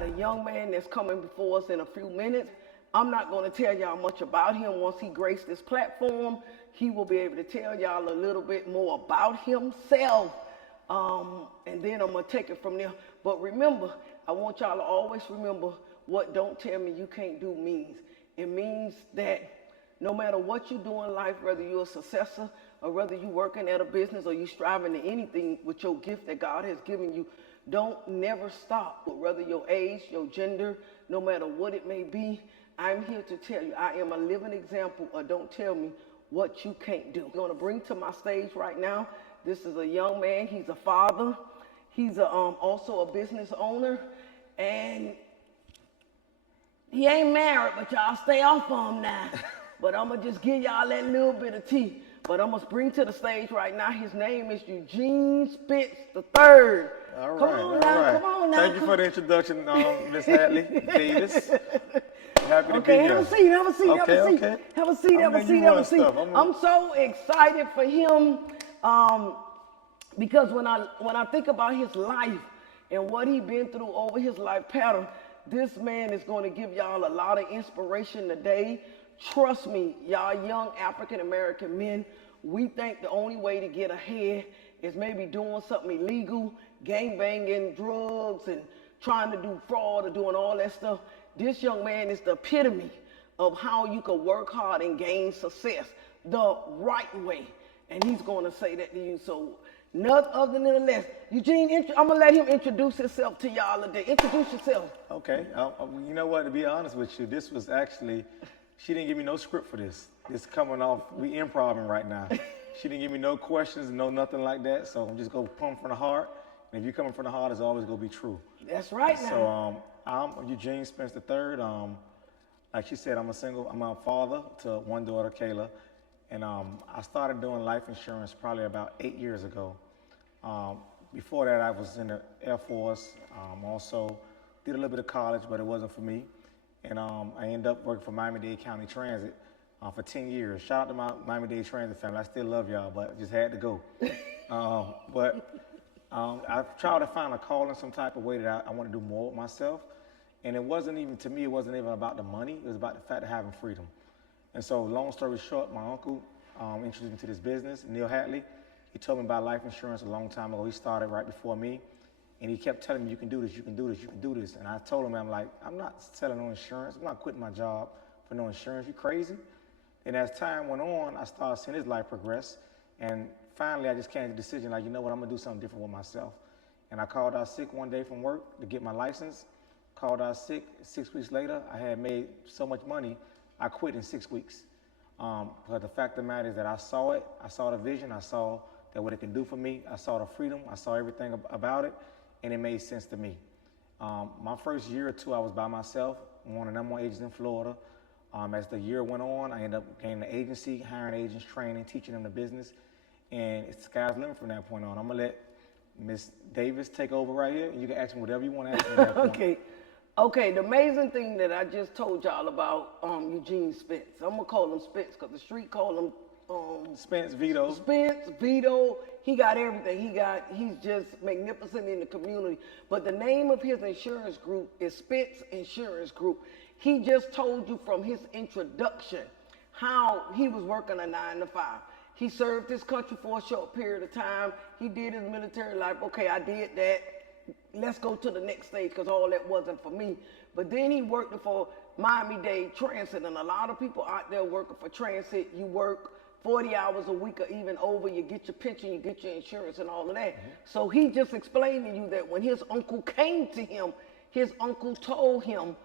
got a young man that's coming before us in a few minutes. I'm not going to tell y'all much about him. Once he graced this platform, he will be able to tell y'all a little bit more about himself. And then I'm going to take it from there. But remember, I want y'all to always remember what "don't tell me you can't do" means. It means that no matter what you do in life, whether you're a successor or whether you're working at a business or you're striving to anything with your gift that God has given you, don't never stop. But whether your age, your gender, no matter what it may be, I'm here to tell you, I am a living example of "don't tell me what you can't do." I'm going to bring to my stage right now, this is a young man. He's a father. He's also a business owner. And he ain't married, but y'all stay off of him now. But I'm going to just give y'all that little bit of tea. But I'm going to bring to the stage right now, his name is Eugene Spence III. All right, come on now. Thank you for the introduction, Miss Hadley Davis. Happy to be here. Have a seat. Have a seat. I'm so excited for him because when I think about his life and what he's been through over his life pattern, this man is going to give y'all a lot of inspiration today. Trust me, y'all young African-American men, we think the only way to get ahead is maybe doing something illegal, gangbanging, drugs, and trying to do fraud or doing all that stuff. This young man is the epitome of how you can work hard and gain success the right way. And he's going to say that to you. So, none other than less. Eugene, I'm going to let him introduce himself to y'all today. Introduce yourself. Okay. You know what? To be honest with you, this was actually, she didn't give me no script for this. This coming off, we improvising right now. She didn't give me no questions, no nothing like that. So I'm just going to come from the heart. And if you're coming from the heart, it's always going to be true. That's right now. So I'm Eugene Spence III. Like she said, I'm a father to one daughter, Kayla. And I started doing life insurance probably about 8 years ago. Before that, I was in the Air Force. Also did a little bit of college, but it wasn't for me. And I ended up working for Miami-Dade County Transit for 10 years. Shout out to my Miami-Dade Transit family. I still love y'all, but I just had to go. I tried to find a calling some type of way that I want to do more with myself. And it wasn't even, to me, it wasn't even about the money. It was about the fact of having freedom. And so, long story short, my uncle introduced me to this business, Neil Hadley. He told me about life insurance a long time ago. He started right before me. And he kept telling me, you can do this, you can do this, you can do this. And I told him, I'm like, I'm not selling no insurance. I'm not quitting my job for no insurance. You crazy? And as time went on, I started seeing his life progress. And finally, I just came to the decision, like, you know what, I'm going to do something different with myself. And I called out sick one day from work to get my license. Called out sick. 6 weeks later, I had made so much money, I quit in 6 weeks. But the fact of the matter is that I saw it. I saw the vision. I saw that what it can do for me. I saw the freedom. I saw everything about it, and it made sense to me. My first year or two, I was by myself, one of the number one agents in Florida. As the year went on, I ended up getting an agency, hiring agents, training, teaching them the business, and it's the sky's the limit from that point on. I'm gonna let Miss Davis take over right here, and you can ask me whatever you want to ask me at that point. Okay, the amazing thing that I just told y'all about Eugene Spence, I'm gonna call him Spence because the street call him Spence Vito. Spence Vito. He got everything. He's just magnificent in the community. But the name of his insurance group is Spence Insurance Group. He just told you from his introduction how he was working a 9 to 5. He served his country for a short period of time. He did his military life. Okay, I did that. Let's go to the next stage because all that wasn't for me. But then he worked for Miami-Dade Transit, and a lot of people out there working for transit, you work 40 hours a week or even over, you get your pension, you get your insurance and all of that. Mm-hmm. So he just explained to you that when his uncle came to him, his uncle told him,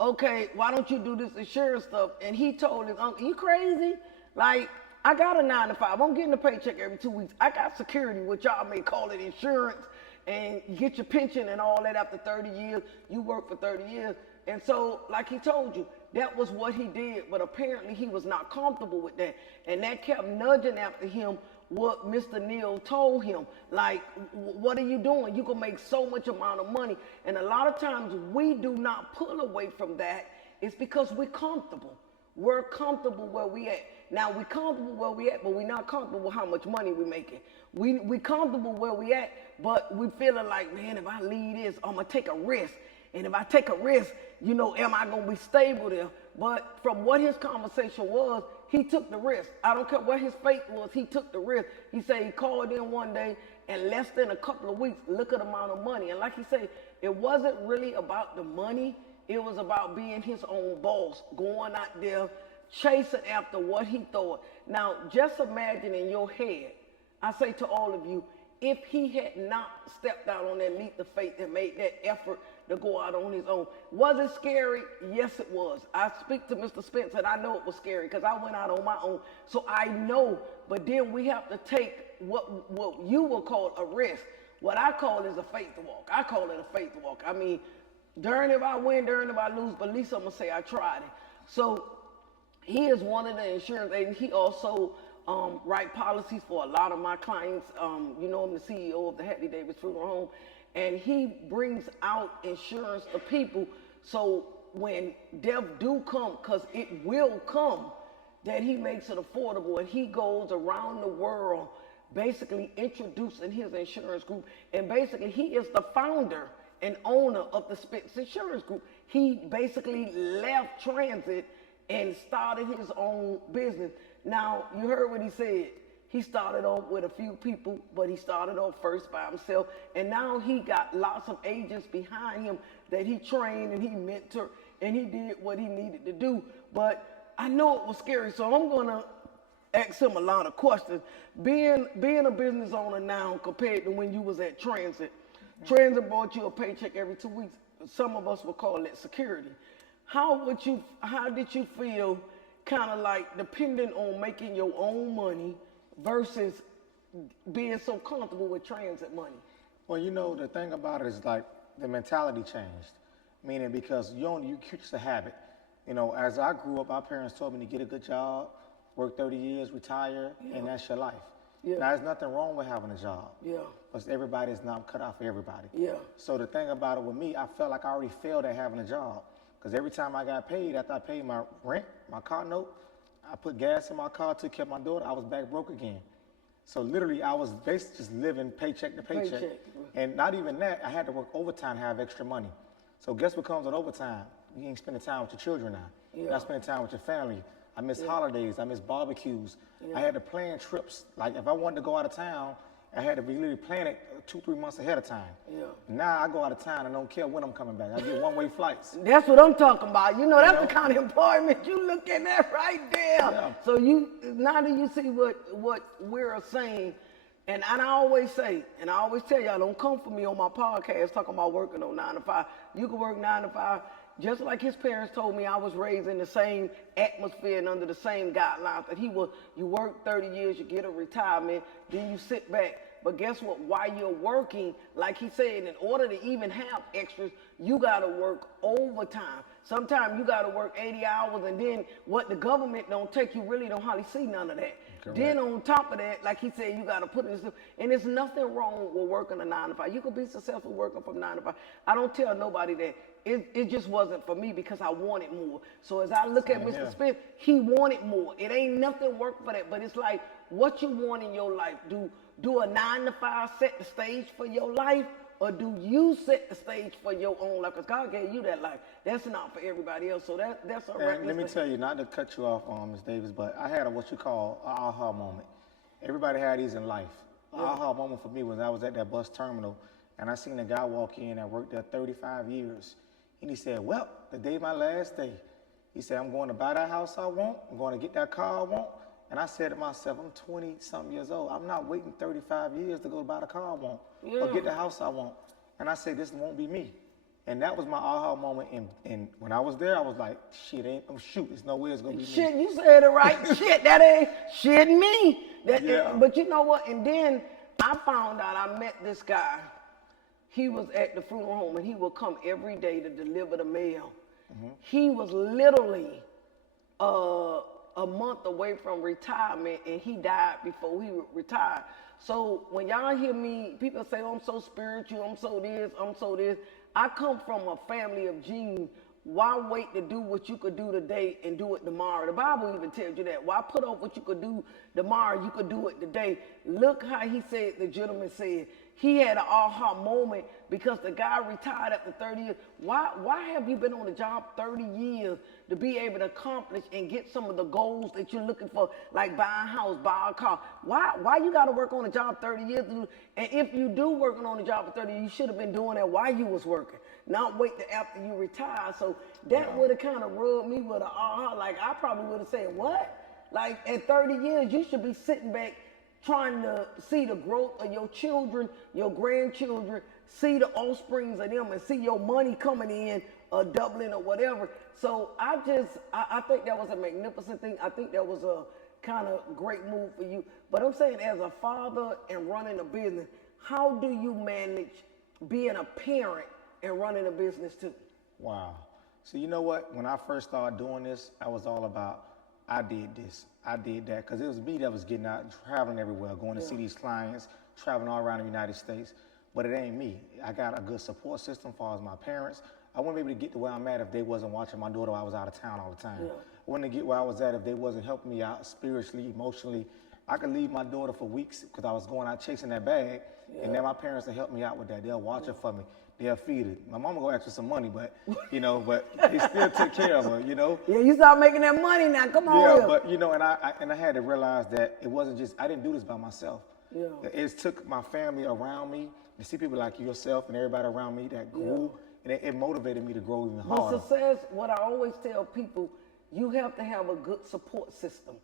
okay, why don't you do this insurance stuff? And he told his uncle, you crazy? Like, I got a 9 to 5. I'm getting a paycheck every 2 weeks. I got security, what y'all may call it insurance, and you get your pension and all that after 30 years. You work for 30 years. And so, like he told you, that was what he did, but apparently he was not comfortable with that. And that kept nudging after him what Mr. Neal told him. Like, what are you doing? You can make so much amount of money. And a lot of times we do not pull away from that. It's because we're comfortable. We're comfortable where we at. Now, we're comfortable where we at, but we're not comfortable with how much money we're making. We comfortable where we at, but we feeling like, man, if I leave this, I'm going to take a risk. And if I take a risk, you know, am I going to be stable there? But from what his conversation was, he took the risk. I don't care what his fate was, he took the risk. He said he called in one day, and less than a couple of weeks, look at the amount of money. And like he said, it wasn't really about the money. It was about being his own boss, going out there, chasing after what he thought. Now, just imagine in your head, I say to all of you, if he had not stepped out on that leap of faith and made that effort to go out on his own. Was it scary? Yes, it was. I speak to Mr. Spence, and I know it was scary because I went out on my own. So I know, but then we have to take what you will call a risk. What I call is a faith walk. I call it a faith walk. I mean, darn if I win, darn if I lose, but at least I'm going to say I tried it. So he is one of the insurance agents. He also write policies for a lot of my clients. You know, I'm the CEO of the Hatley Davis Funeral Home. And he brings out insurance to people so when death do come, because it will come, that he makes it affordable. And he goes around the world basically introducing his insurance group. And basically he is the founder and owner of the Spence Insurance Group. He basically left transit and started his own business. Now, you heard what he said. He started off with a few people, but he started off first by himself. And now he got lots of agents behind him that he trained and he mentored and he did what he needed to do. But I know it was scary, so I'm going to ask him a lot of questions. Being a business owner now compared to when you was at Transit, Transit brought you a paycheck every 2 weeks. Some of us would call it security. How did you feel kind of like depending on making your own money versus being so comfortable with transit money? Well, you know, the thing about it is like the mentality changed. Meaning because you catch the habit. You know, as I grew up, our parents told me to get a good job, work 30 years, retire, and that's your life. Yeah. Now, there's nothing wrong with having a job. Yeah. Because everybody is not cut out for everybody. Yeah. So the thing about it with me, I felt like I already failed at having a job. Because every time I got paid, after I paid my rent, my car note, I put gas in my car, took care of my daughter, I was back broke again. So literally, I was basically just living paycheck to paycheck. And not even that, I had to work overtime to have extra money. So guess what comes with overtime? You ain't spending time with your children now. Yeah. You're not spending time with your family. I miss holidays, I miss barbecues. I had to plan trips. Like if I wanted to go out of town, I had to be literally plan it 2-3 months ahead of time. Yeah. Now I go out of town and don't care when I'm coming back. I get one-way flights. That's what I'm talking about. You know, that's the kind of employment you looking at right there. Yeah. So now that you see what we're saying, and I always say, and I always tell y'all, don't come for me on my podcast talking about working on 9 to 5. You can work 9 to 5. Just like his parents told me, I was raised in the same atmosphere and under the same guidelines that he was. You work 30 years, you get a retirement, then you sit back. But guess what? While you're working, like he said, in order to even have extras, you got to work overtime. Sometimes you got to work 80 hours, and then what the government don't take, you really don't hardly see none of that. Correct. Then on top of that, like he said, you got to put it in, and there's nothing wrong with working a 9 to 5. You could be successful working from 9 to 5. I don't tell nobody that. It just wasn't for me because I wanted more. So as I look at Mr. Spence, he wanted more. It ain't nothing work for that, but it's like what you want in your life. Do a 9 to 5 set the stage for your life, or do you set the stage for your own life? Because God gave you that life. That's not for everybody else. So that's a reckless. Let me tell you, not to cut you off, Ms. Davis, but I had what you call an aha moment. Everybody had these in life. An aha moment for me was I was at that bus terminal, and I seen a guy walk in that worked there 35 years. And he said, well, the day my last day. He said, I'm going to buy that house I want. I'm going to get that car I want. And I said to myself, I'm 20-something years old. I'm not waiting 35 years to go buy the car I want or get the house I want. And I said, this won't be me. And that was my aha moment. And when I was there, I was like, there's no way it's going to be me. Shit, you said it right. Shit, that ain't shit me. But you know what? And then I found out I met this guy. He was at the funeral home, and he would come every day to deliver the mail. Mm-hmm. He was literally a month away from retirement, and he died before he retired. So when y'all hear me, people say, oh, I'm so spiritual, I'm so this, I'm so this. I come from a family of genes. Why wait to do what you could do today and do it tomorrow? The Bible even tells you that. Why put off what you could do tomorrow? You could do it today. Look how he said, the gentleman said, he had an aha moment because the guy retired after 30 years. Why have you been on the job 30 years to be able to accomplish and get some of the goals that you're looking for, like buy a house, buy a car? Why you got to work on the job 30 years? And if you do working on the job for 30 years, you should have been doing that while you was working, not wait till after you retire. So that would have kind of rubbed me with an aha. Like I probably would have said, what? Like at 30 years, you should be sitting back trying to see the growth of your children, your grandchildren, see the offsprings of them and see your money coming in or doubling or whatever. So I think that was a magnificent thing. I think that was a kind of great move for you. But I'm saying as a father and running a business, how do you manage being a parent and running a business too? Wow. So you know what? When I first started doing this, I was all about, I did this, I did that, because it was me that was getting out, traveling everywhere, going to see these clients, traveling all around the United States. But it ain't me. I got a good support system as far as my parents. I wouldn't be able to get to where I'm at if they wasn't watching my daughter while I was out of town all the time. Yeah. I wouldn't get where I was at if they wasn't helping me out spiritually, emotionally. I could leave my daughter for weeks because I was going out chasing that bag, and then my parents will help me out with that. They'll watch her for me. They'll feed it. My mama gonna ask for some money, but but they still took care of her, Yeah, you start making that money now. Come on. Yeah, but and I had to realize that it wasn't just, I didn't do this by myself. Yeah. It took my family around me to see people like yourself and everybody around me that grew, and it motivated me to grow even harder. But success, what I always tell people, you have to have a good support system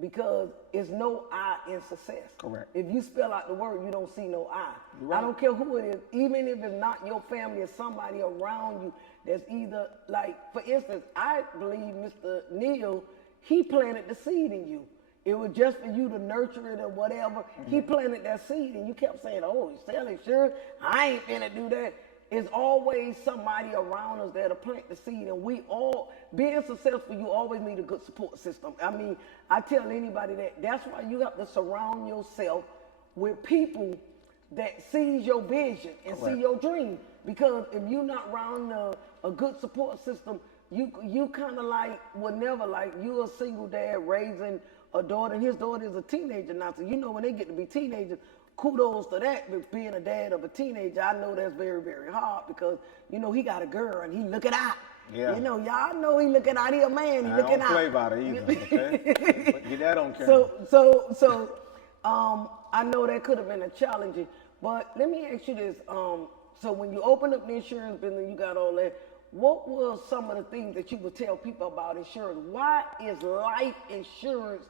because it's no I in success. Correct. If you spell out the word, you don't see no I. Right. I don't care who it is, even if it's not your family or somebody around you that's either, like, for instance, I believe Mr. Neal, he planted the seed in you. It was just for you to nurture it or whatever. Mm-hmm. He planted that seed and you kept saying, oh, he's selling insurance. I ain't finna do that. It's always somebody around us that'll plant the seed, and we all, being successful, you always need a good support system. I mean, I tell anybody that that's why you have to surround yourself with people that sees your vision and see your dream. Because if you're not around a good support system, you kind of like will never, like, you're a single dad raising a daughter, and his daughter is a teenager now. So when they get to be teenagers, kudos to that, but being a dad of a teenager, I know that's very, very hard because, he got a girl and he looking out. Yeah. Y'all know he looking out. He a man, he looking out. I don't play about it either, okay? But your dad don't care. So, I know that could have been a challenging, but let me ask you this. So when you opened up the insurance business, you got all that, what were some of the things that you would tell people about insurance? Why is life insurance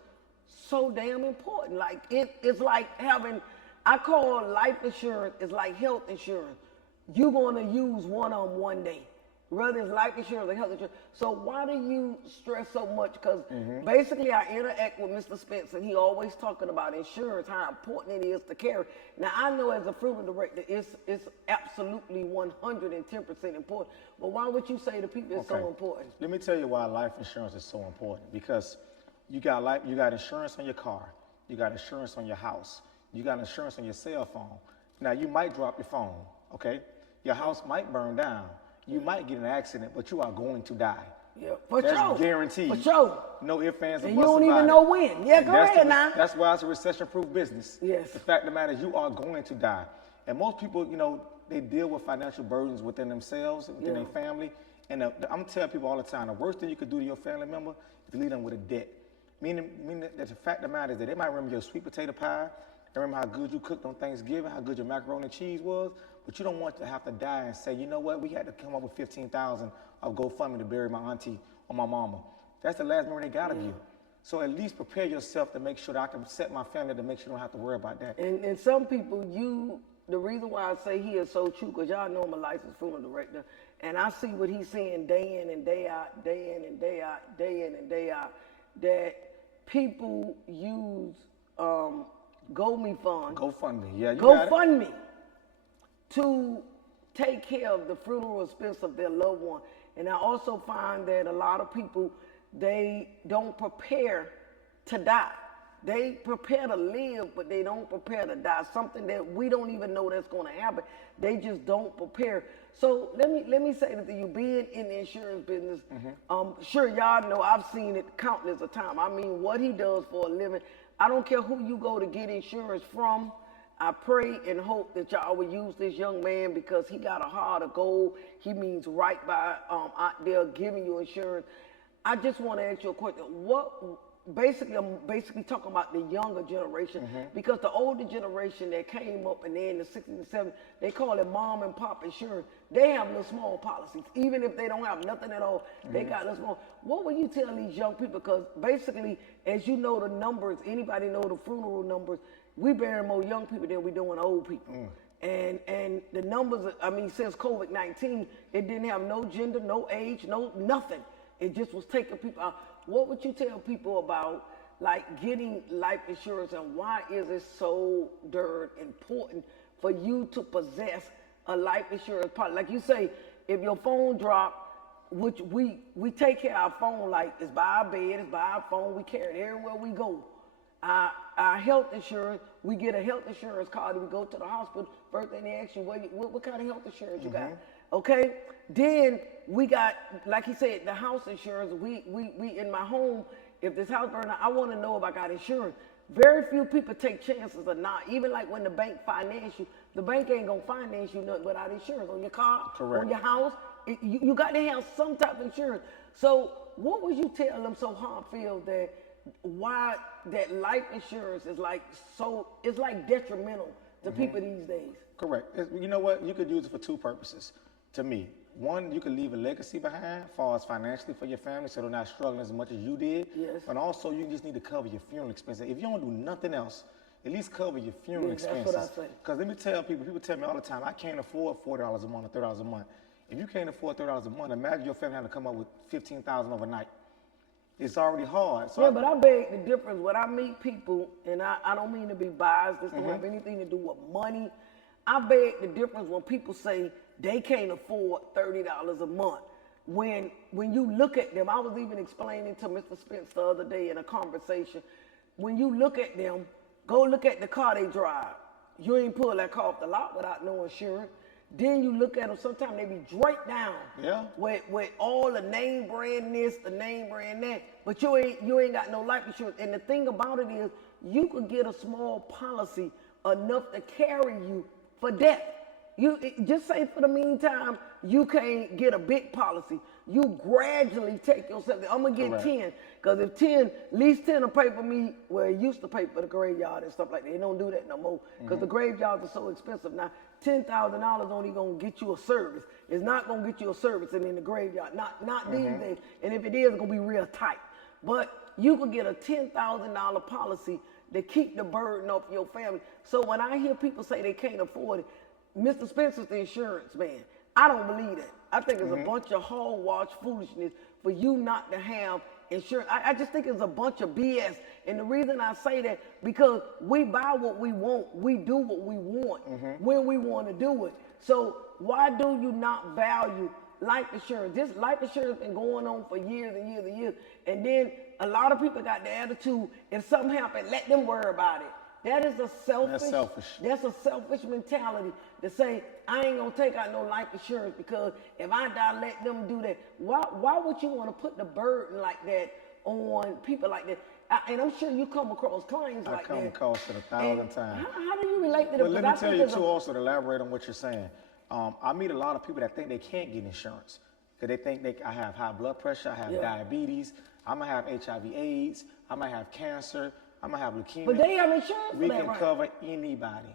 so damn important? Like, it's like having, I call life insurance is like health insurance. You're going to use one on one day, whether it's life insurance or health insurance. So why do you stress so much? Because basically I interact with Mr. Spence and he always talking about insurance, how important it is to carry. Now I know as a funeral director, it's absolutely 110% important. But why would you say to people it's so important? Let me tell you why life insurance is so important. Because you got insurance on your car, you got insurance on your house, you got insurance on your cell phone. Now you might drop your phone, okay? Your house might burn down. You might get in an accident, but you are going to die. Yeah, for sure. That's guaranteed. For sure. No ifs, ands, or buts about it. And you don't even know when. Yeah, go ahead now. That's why it's a recession-proof business. Yes. The fact of the matter is you are going to die. And most people, they deal with financial burdens within themselves, within their family. And I'm telling people all the time, the worst thing you could do to your family member is to leave them with a debt. Meaning that the fact of the matter is that they might remember your sweet potato pie, they remember how good you cooked on Thanksgiving, how good your macaroni and cheese was, but you don't want to have to die and say, you know what, we had to come up with $15,000 of GoFundMe to bury my auntie or my mama. That's the last memory they got of you. So at least prepare yourself to make sure that I can set my family to make sure you don't have to worry about that. And some people, the reason why I say he is so true, because y'all know I'm a licensed funeral director, and I see what he's saying day in and day out, day in and day out, day in and day out, that people use GoFundMe, yeah, you GoFundMe to take care of the funeral expense of their loved one. And I also find that a lot of people, they don't prepare to die. They prepare to live, but they don't prepare to die. Something that we don't even know that's going to happen. They just don't prepare. So let me say that you being in the insurance business, sure y'all know I've seen it countless of times. I mean, what he does for a living. I don't care who you go to get insurance from. I pray and hope that y'all will use this young man because he got a heart of gold. He means right by out there giving you insurance. I just want to ask you a question. I'm basically talking about the younger generation because the older generation that came up and they're in the 60s and 70s, they call it mom and pop insurance. They have little small policies. Even if they don't have nothing at all, they got little small. What would you tell these young people? Because basically, as you know the numbers, anybody know the funeral numbers, we bury more young people than we doing old people. And the numbers, I mean, since COVID-19, it didn't have no gender, no age, no nothing. It just was taking people out. What would you tell people about like getting life insurance and why is it so darn important for you to possess a life insurance policy? Like you say, if your phone drop, which we take care of our phone like it's by our bed, it's by our phone, we carry it everywhere we go. Our health insurance, we get a health insurance card and we go to the hospital. First thing they ask you, what kind of health insurance you got? Okay, then we got, like he said, the house insurance. We in my home, if this house burns, I want to know if I got insurance. Very few people take chances or not. Even like when the bank finance you, the bank ain't gonna finance you nothing without insurance on your car, on your house. You got to have some type of insurance. So what would you tell them so Hartfield that why that life insurance is like it's like detrimental to people these days? Correct. You know what? You could use it for two purposes. To me, one, you could leave a legacy behind, as far as financially for your family, so they're not struggling as much as you did. Yes. But also, you just need to cover your funeral expenses. If you don't do nothing else, at least cover your funeral expenses. That's what I say. Because let me tell people tell me all the time, I can't afford $40 a month or $30 a month. If you can't afford $30 a month, imagine your family having to come up with $15,000 overnight. It's already hard. So but I beg the difference. When I meet people, and I don't mean to be biased, this don't have anything to do with money. I beg the difference when people say they can't afford $30 a month. When you look at them, I was even explaining to Mr. Spence the other day in a conversation, when you look at them, go look at the car they drive. You ain't pull that car off the lot without no insurance. Then you look at them, sometimes they be draped down with all the name brand this, the name brand that, but you ain't got no life insurance. And the thing about it is, you could get a small policy enough to carry you for death. Just say for the meantime, you can't get a big policy. You gradually take yourself. I'm gonna get 10, because if 10, at least 10 will pay for me. Well, it used to pay for the graveyard and stuff like that. They don't do that no more because the graveyards are so expensive now. $10,000 only gonna get you a service. It's not gonna get you a service in the graveyard. Not these days. And if it is, it's gonna be real tight. But you could get a $10,000 policy to keep the burden off your family. So when I hear people say they can't afford it, Mr. Spencer's the insurance man. I don't believe that. I think it's a bunch of hogwash foolishness for you not to have insurance. I just think it's a bunch of BS. And the reason I say that, because we buy what we want. We do what we want when we want to do it. So why do you not value life insurance? This life insurance has been going on for years and years and years. And then a lot of people got the attitude, if something happened, let them worry about it. That is that's a selfish mentality to say, I ain't gonna take out no life insurance because if I die, let them do that. Why would you want to put the burden like that on people like that? And I'm sure you come across clients like that. I come across it 1,000 times. How do you relate to them? But let me tell you too, also to elaborate on what you're saying. I meet a lot of people that think they can't get insurance because they think I have high blood pressure, I have diabetes, I might have HIV/AIDS, I might have cancer, I might have leukemia. But they have insurance. We can cover anybody.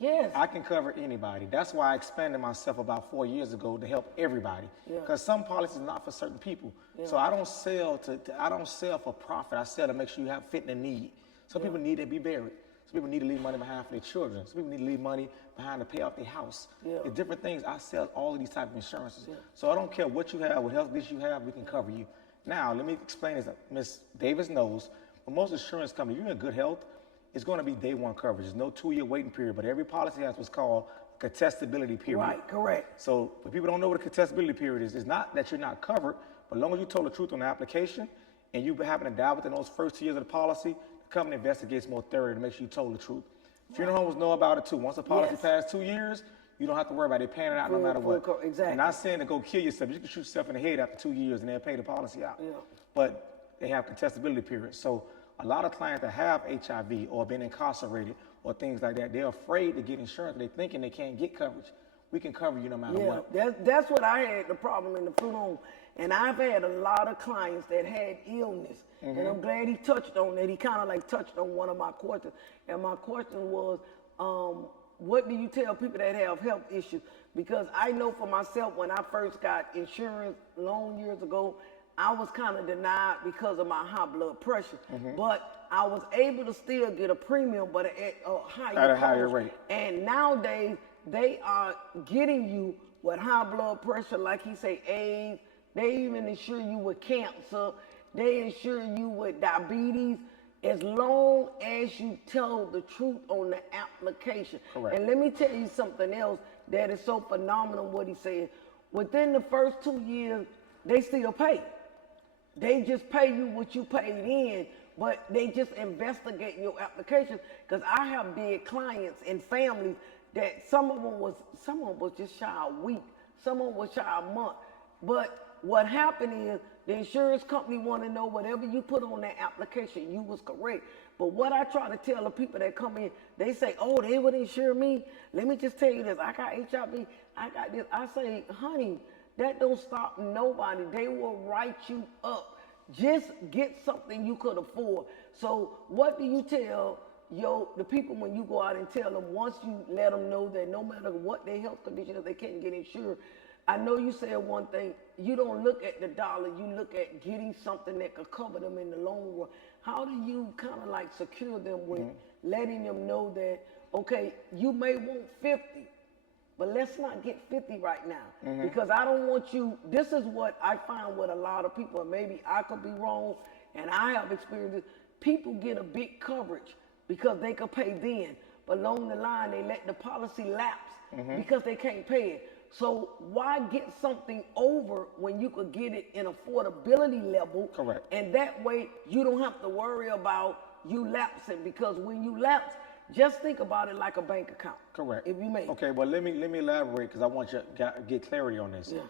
Yes. I can cover anybody. That's why I expanded myself about 4 years ago to help everybody. Because some policies are not for certain people. So I don't sell I don't sell for profit. I sell to make sure you have fit in a need. Some people need to be buried. Some people need to leave money behind for their children. Some people need to leave money behind to pay off their house. It's different things. I sell all of these type of insurances. So I don't care what you have, what health issues you have, we can cover you. Now, let me explain this. Ms. Davis knows, but most insurance companies, if you're in good health, it's going to be day one coverage. There's no 2-year waiting period, but every policy has what's called contestability period. Right, correct. So if people don't know what a contestability period is, it's not that you're not covered, but as long as you told the truth on the application and you happen to die within those first 2 years of the policy, the company investigates more thoroughly to make sure you told the truth. Funeral homes know about it too. Once the policy passes 2 years, you don't have to worry about it. They're paying it out no matter what. Exactly. I'm not saying to go kill yourself. You can shoot yourself in the head after 2 years and they'll pay the policy out. But they have contestability periods. So a lot of clients that have HIV or been incarcerated or things like that. They're afraid to get insurance. They're thinking they can't get coverage. We can cover you no matter Yeah, what. that's what I had the problem in the funeral home. And I've had a lot of clients that had illness. And I'm glad he touched on that. He kind of like touched on one of my questions. And my question was, what do you tell people that have health issues? Because I know for myself, when I first got insurance long years ago, I was kind of denied because of my high blood pressure. But I was able to still get a premium, but at a higher rate. And nowadays, they are getting you with high blood pressure, like he say, AIDS. They even insure you with cancer. They insure you with diabetes, as long as you tell the truth on the application. Correct. And let me tell you something else that is so phenomenal what he said. Within the first 2 years, they still pay. They just pay you what you paid in, but they just investigate your application. Because I have big clients and families that some of them was just shy a week, some of them was shy a month. But what happened is the insurance company want to know whatever you put on that application, you was correct. But what I try to tell the people that come in, they say, oh, they would insure me. Let me just tell you this, I got HIV, I got this. I say, honey, that don't stop nobody. They will write you up. Just get something you could afford. So what do you tell the people when you go out and tell them, once you let them know that no matter what their health condition is, they can't get insured? I know you said one thing, you don't look at the dollar, you look at getting something that could cover them in the long run. How do you kind of like secure them with letting them know that, okay, you may want 50, but let's not get 50 right now. Because I don't want you, this is what I find with a lot of people, and maybe I could be wrong, and I have experienced this. People get a big coverage because they could pay then, but along the line, they let the policy lapse because they can't pay it. So why get something over when you could get it in affordability level? Correct. And that way you don't have to worry about you lapsing, because when you lapse, just think about it like a bank account. Correct. If you make. Okay, well let me elaborate, because I want you to get clarity on this. Yeah.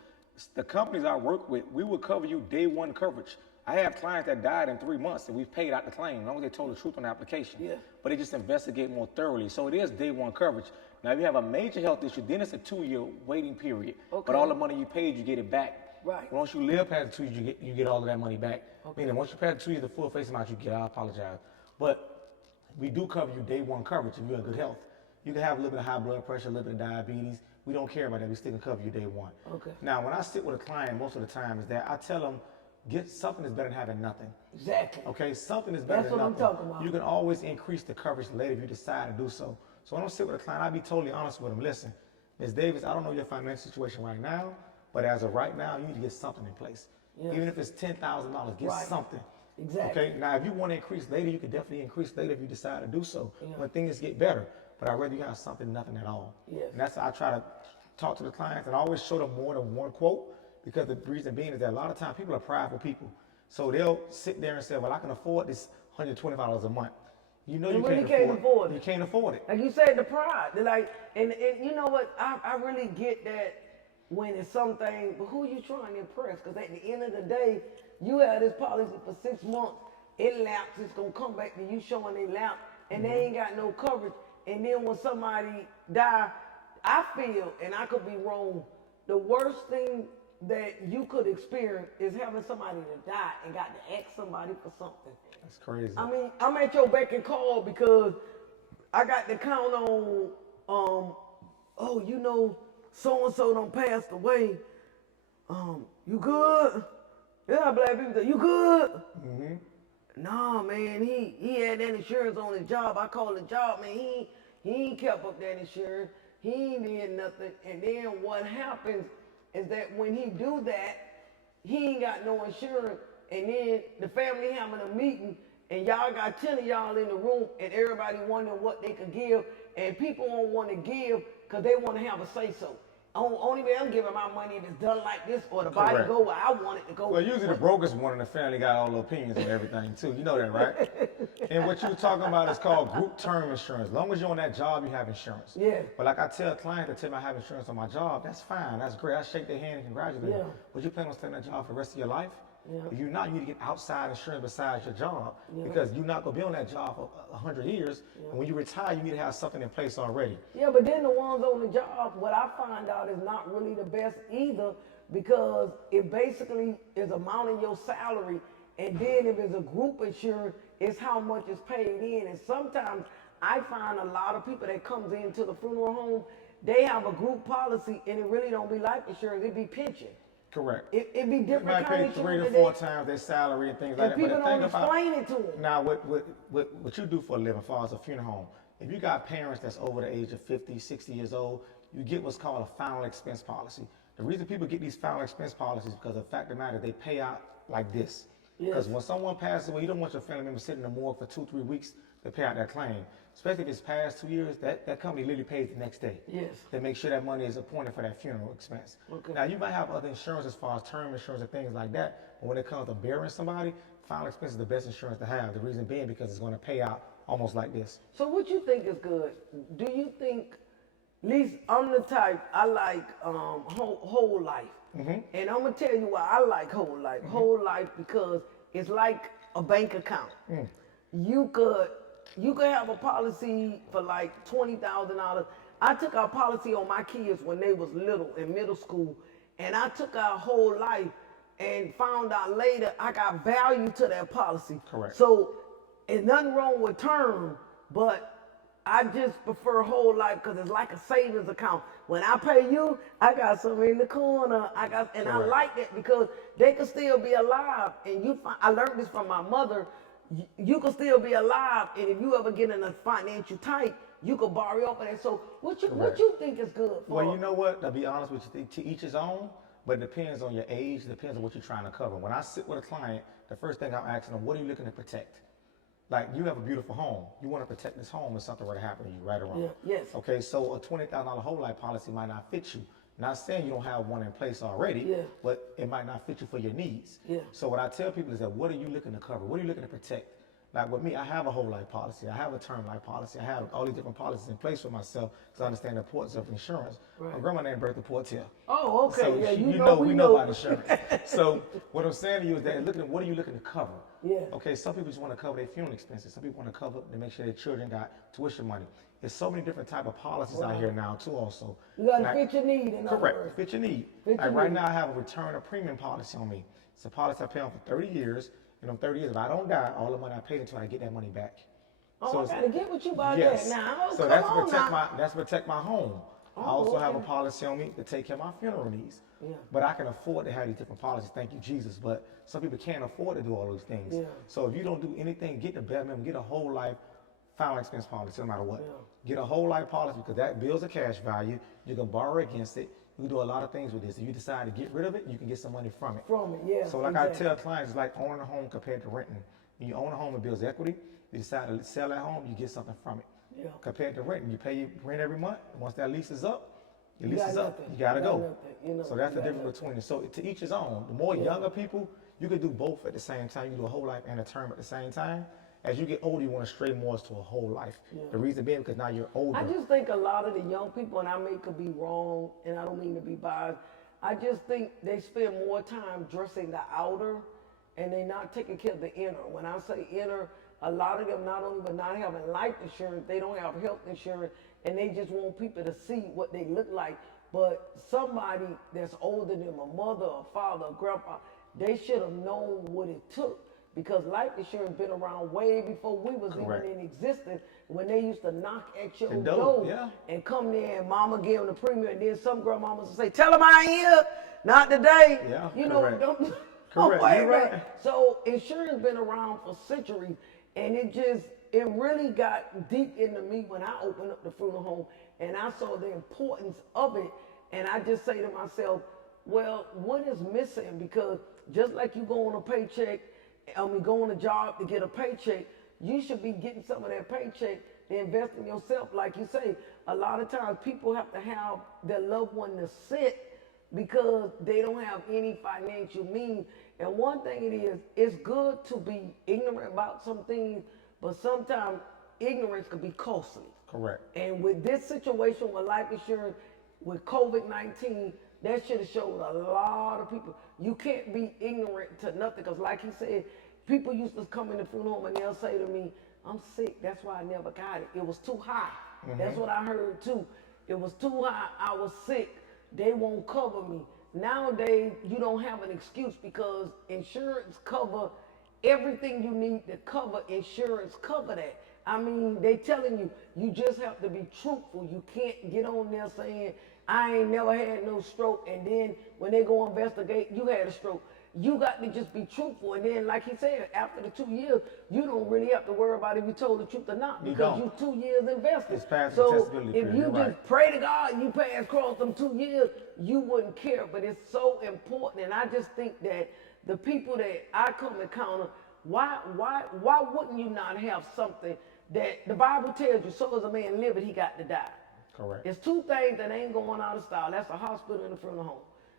The companies I work with, we will cover you day one coverage. I have clients that died in 3 months and we've paid out the claim, as long as they told the truth on the application. Yeah. But they just investigate more thoroughly. So it is day one coverage. Now, if you have a major health issue, then it's a 2-year waiting period. Okay. But all the money you paid, you get it back. Right. Once you live past the 2 years, you get all of that money back. Okay. Meaning, once you pass the 2 years, the full face amount you get, I apologize. But we do cover you day one coverage if you're in good health. You can have a little bit of high blood pressure, a little bit of diabetes. We don't care about that. We still can cover you day one. Okay. Now, when I sit with a client, most of the time is that I tell them, get something that's better than having nothing. Exactly. Okay, something is better That's than what I'm nothing. talking about. You can always increase the coverage later if you decide to do so. So when I sit with a client, I'll be totally honest with them. Listen, Ms. Davis, I don't know your financial situation right now, but as of right now, you need to get something in place. Yeah. Even if it's $10,000, get Right. something. Exactly. Okay, now if you want to increase later, you can definitely increase later if you decide to do so Yeah. when things get better. But I'd rather you have something, nothing at all. Yes. And that's how I try to talk to the clients, and I always show them more than one quote, because the reason being is that a lot of times people are prideful people. So they'll sit there and say, well, I can afford this $120 a month. You know you really can't afford it. You can't afford it. Like you said, the pride. They're like, and you know what? I really get that when it's something, but who you trying to impress? Because at the end of the day, you have this policy for 6 months. It lapses, it's going to come back to you showing they lapse, and they ain't got no coverage. And then when somebody die, I feel, and I could be wrong, the worst thing that you could experience is having somebody to die and got to ask somebody for something. That's crazy. I mean, I'm at your beck and call because I got to count on, oh, you know, so-and-so done passed away. You good? Yeah, black people say, you good? Mm-hmm. Nah, man, he had that insurance on his job. I called the job, man, he ain't kept up that insurance. He ain't did nothing. And then what happens is that when he do that, he ain't got no insurance. And then the family having a meeting, and y'all got 10 of y'all in the room, and everybody wondering what they could give, and people don't want to give because they want to have a say-so. Only way I'm giving my money if it's done like this, or the body Correct. go where I want it to go. Well, usually the brokers one in the family got all the opinions on everything too. You know that, right? And what you're talking about is called group term insurance. As long as you're on that job, you have insurance. Yeah. But like I tell clients that tell me I have insurance on my job, that's fine. That's great. I shake their hand and congratulate them. Yeah. But you plan on staying on that job for the rest of your life? Yeah. If you're not, you need to get outside insurance besides your job because you're not going to be on that job for 100 years. And when you retire, you need to have something in place already. Yeah, but then the ones on the job, what I find out is not really the best either because it basically is amount of your salary. And then if it's a group insurance, it's how much is paid in. And sometimes I find a lot of people that comes into the funeral home, they have a group policy and it really don't be life insurance, it be pension. Correct. It be You different might kind pay of 3 to insurance. 4 times their salary and things like And that. people But the don't thing about explain it to them. now, what you do for a living, as far as a funeral home, if you got parents that's over the age of 50, 60 years old, you get what's called a final expense policy. The reason people get these final expense policies is because the fact of the matter, they pay out like this. Because when someone passes away, you don't want your family member sitting in the morgue for 2-3 weeks to pay out that claim. Especially if it's past 2 years, that company literally pays the next day. Yes. They make sure that money is appointed for that funeral expense. Okay. Now, you might have other insurance as far as term insurance and things like that, but when it comes to burying somebody, final expense is the best insurance to have. The reason being because it's going to pay out almost like this. So what you think is good? Do you think, at least I'm the type, I like whole life. And I'm going to tell you why I like whole life. Whole life because it's like a bank account. You could have a policy for like $20,000. I took our policy on my kids when they was little in middle school, and I took our whole life and found out later I got value to that policy. Correct. So there's nothing wrong with term, but I just prefer whole life because it's like a savings account. When I pay you, I got something in the corner. I Correct. like that because they can still be alive. And I learned this from my mother. You can still be alive, and if you ever get in a financial tight, you could borrow off of that. So what you think is good for? Well, you know what? To be honest with you, to each his own, but it depends on your age, it depends on what you're trying to cover. When I sit with a client, the first thing I'm asking them, what are you looking to protect? Like, you have a beautiful home. You want to protect this home if something were to happen to you, right or wrong. Yeah, yes. Okay, so a $20,000 whole life policy might not fit you. Not saying you don't have one in place already, but it might not fit you for your needs. Yeah. So what I tell people is that what are you looking to cover? What are you looking to protect? Like with me, I have a whole life policy. I have a term life policy. I have all these different policies in place for myself because I understand the importance of insurance. Right. My grandma named Bertha Portier. Oh, okay. So yeah, we know about insurance. So what I'm saying to you is that looking at what are you looking to cover? Yeah. Okay, some people just want to cover their funeral expenses. Some people want to cover to make sure their children got tuition money. There's so many different type of policies out here now too also. You got to fit your need. In other words. Correct, fit your need. Fit Like your right need. now I have a return of premium policy on me. It's a policy I pay on for 30 years. And in 30 years, if I don't die, all the money I paid into it, I get that money back. Oh, So I got to get with you about yes. that now. Oh, So come that's on protect now. that's protect my home. I Oh, also have a okay. policy on me to take care of my funeral needs. Yeah. But I can afford to have these different policies. Thank you, Jesus. But some people can't afford to do all those things. Yeah. So if you don't do anything, get the bare minimum, get a whole life final expense policy, no matter what. Yeah. Get a whole life policy because that builds a cash value. You can borrow against it. You can do a lot of things with this. If you decide to get rid of it, you can get some money from it. From it, yeah. So like exactly. I tell clients, it's like owning a home compared to renting. When you own a home, it builds equity. You decide to sell that home, you get something from it. Yeah. Compared to renting, you pay your rent every month. Once that lease is up, your You lease got is up. nothing. You gotta You got go. nothing. You know, So that's you the got difference between it. So to each his own. The more younger people, you can do both at the same time. You can do a whole life and a term at the same time. As you get older, you want to stray more to a whole life. The reason being because now you're older. I just think a lot of the young people, and I may could be wrong, and I don't mean to be biased, I just think they spend more time dressing the outer, and they're not taking care of the inner. When I say inner, a lot of them not only but not having life insurance, they don't have health insurance, and they just want people to see what they look like. But somebody that's older than a mother, a father, a grandpa, they should have known what it took. Because life insurance been around way before we was Correct. even in existence. When they used to knock at your The door door, yeah. and come there and mama give them the premium, and then some grandmamas would say, "Tell them I ain't here, not today." Yeah, you know, correct. don't. Correct, wait a you're minute. right. So insurance been around for centuries, and it really got deep into me when I opened up the funeral home and I saw the importance of it. And I just say to myself, well, what is missing? Because just like you go on a paycheck, go on a job to get a paycheck, you should be getting some of that paycheck to invest in yourself. Like you say, a lot of times people have to have their loved one to sit because they don't have any financial means. And one thing it is, it's good to be ignorant about some things, but sometimes ignorance can be costly. Correct. And with this situation with life insurance, with COVID-19, That should have showed a lot of people. You can't be ignorant to nothing, because like he said, people used to come in the funeral home and they'll say to me, I'm sick, that's why I never got it. It was too high. That's what I heard too. It was too high, I was sick, they won't cover me. Nowadays, you don't have an excuse, because insurance cover everything you need to cover. Insurance cover that. I mean, they telling you, you just have to be truthful. You can't get on there saying, I ain't never had no stroke, and then when they go investigate, you had a stroke. You got to just be truthful, and then like he said, after the 2 years, you don't really have to worry about if you told the truth or not, because you 2 years invested. It's past the so testability if period, you you're just right. pray to God, you pass across them 2 years, you wouldn't care. But it's so important, and I just think that the people that I come encounter, why wouldn't you not have something that the Bible tells you, so as a man liveth, he got to die. Correct. It's two things that ain't going out of style. That's a hospital and a funeral home.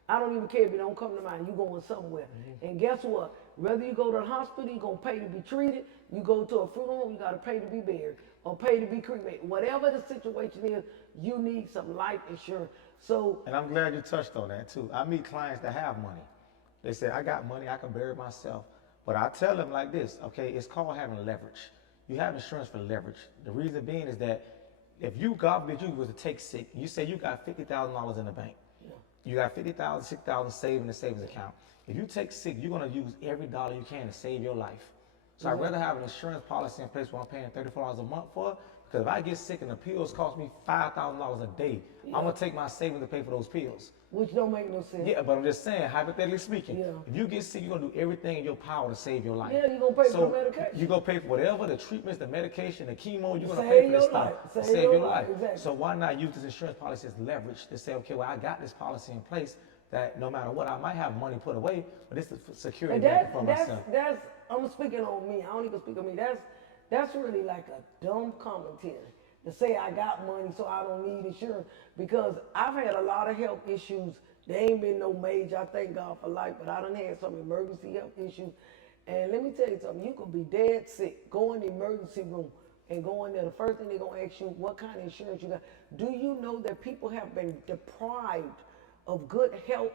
I don't even care if you don't come to mind. You going somewhere. And guess what? Whether you go to the hospital, you're going to pay to be treated. You go to a funeral home, you got to pay to be buried or pay to be cremated. Whatever the situation is, you need some life insurance. So, and I'm glad you touched on that too. I meet clients that have money. They say, I got money, I can bury myself. But I tell them like this, okay, it's called having leverage. You have insurance for leverage. The reason being is that if you, God forbid, you was to take sick, you say you got $50,000 in the bank. You got $50,000, $60,000 saved in the savings account. If you take sick, you're going to use every dollar you can to save your life. So I'd rather have an insurance policy in place where I'm paying $34 a month for, because if I get sick and the pills cost me $5,000 a day, I'm going to take my savings to pay for those pills. Which don't make no sense. Yeah, but I'm just saying, hypothetically speaking, if you get sick, you're going to do everything in your power to save your life. Yeah, you're going to pay for the medication. You're going to pay for whatever, the treatments, the medication, the chemo, you're going to pay for this stuff to save your life. Exactly. So why not use this insurance policy as leverage to say, okay, well, I got this policy in place that no matter what, I might have money put away, but this is security for myself. I'm speaking on me. I don't even speak on me. That's really like a dumb commentary to say I got money so I don't need insurance, because I've had a lot of health issues. There ain't been no major, I thank God for life, but I done had some emergency health issues. And let me tell you something, you could be dead sick, go in the emergency room and go in there. The first thing they're gonna ask you, what kind of insurance you got? Do you know that people have been deprived of good health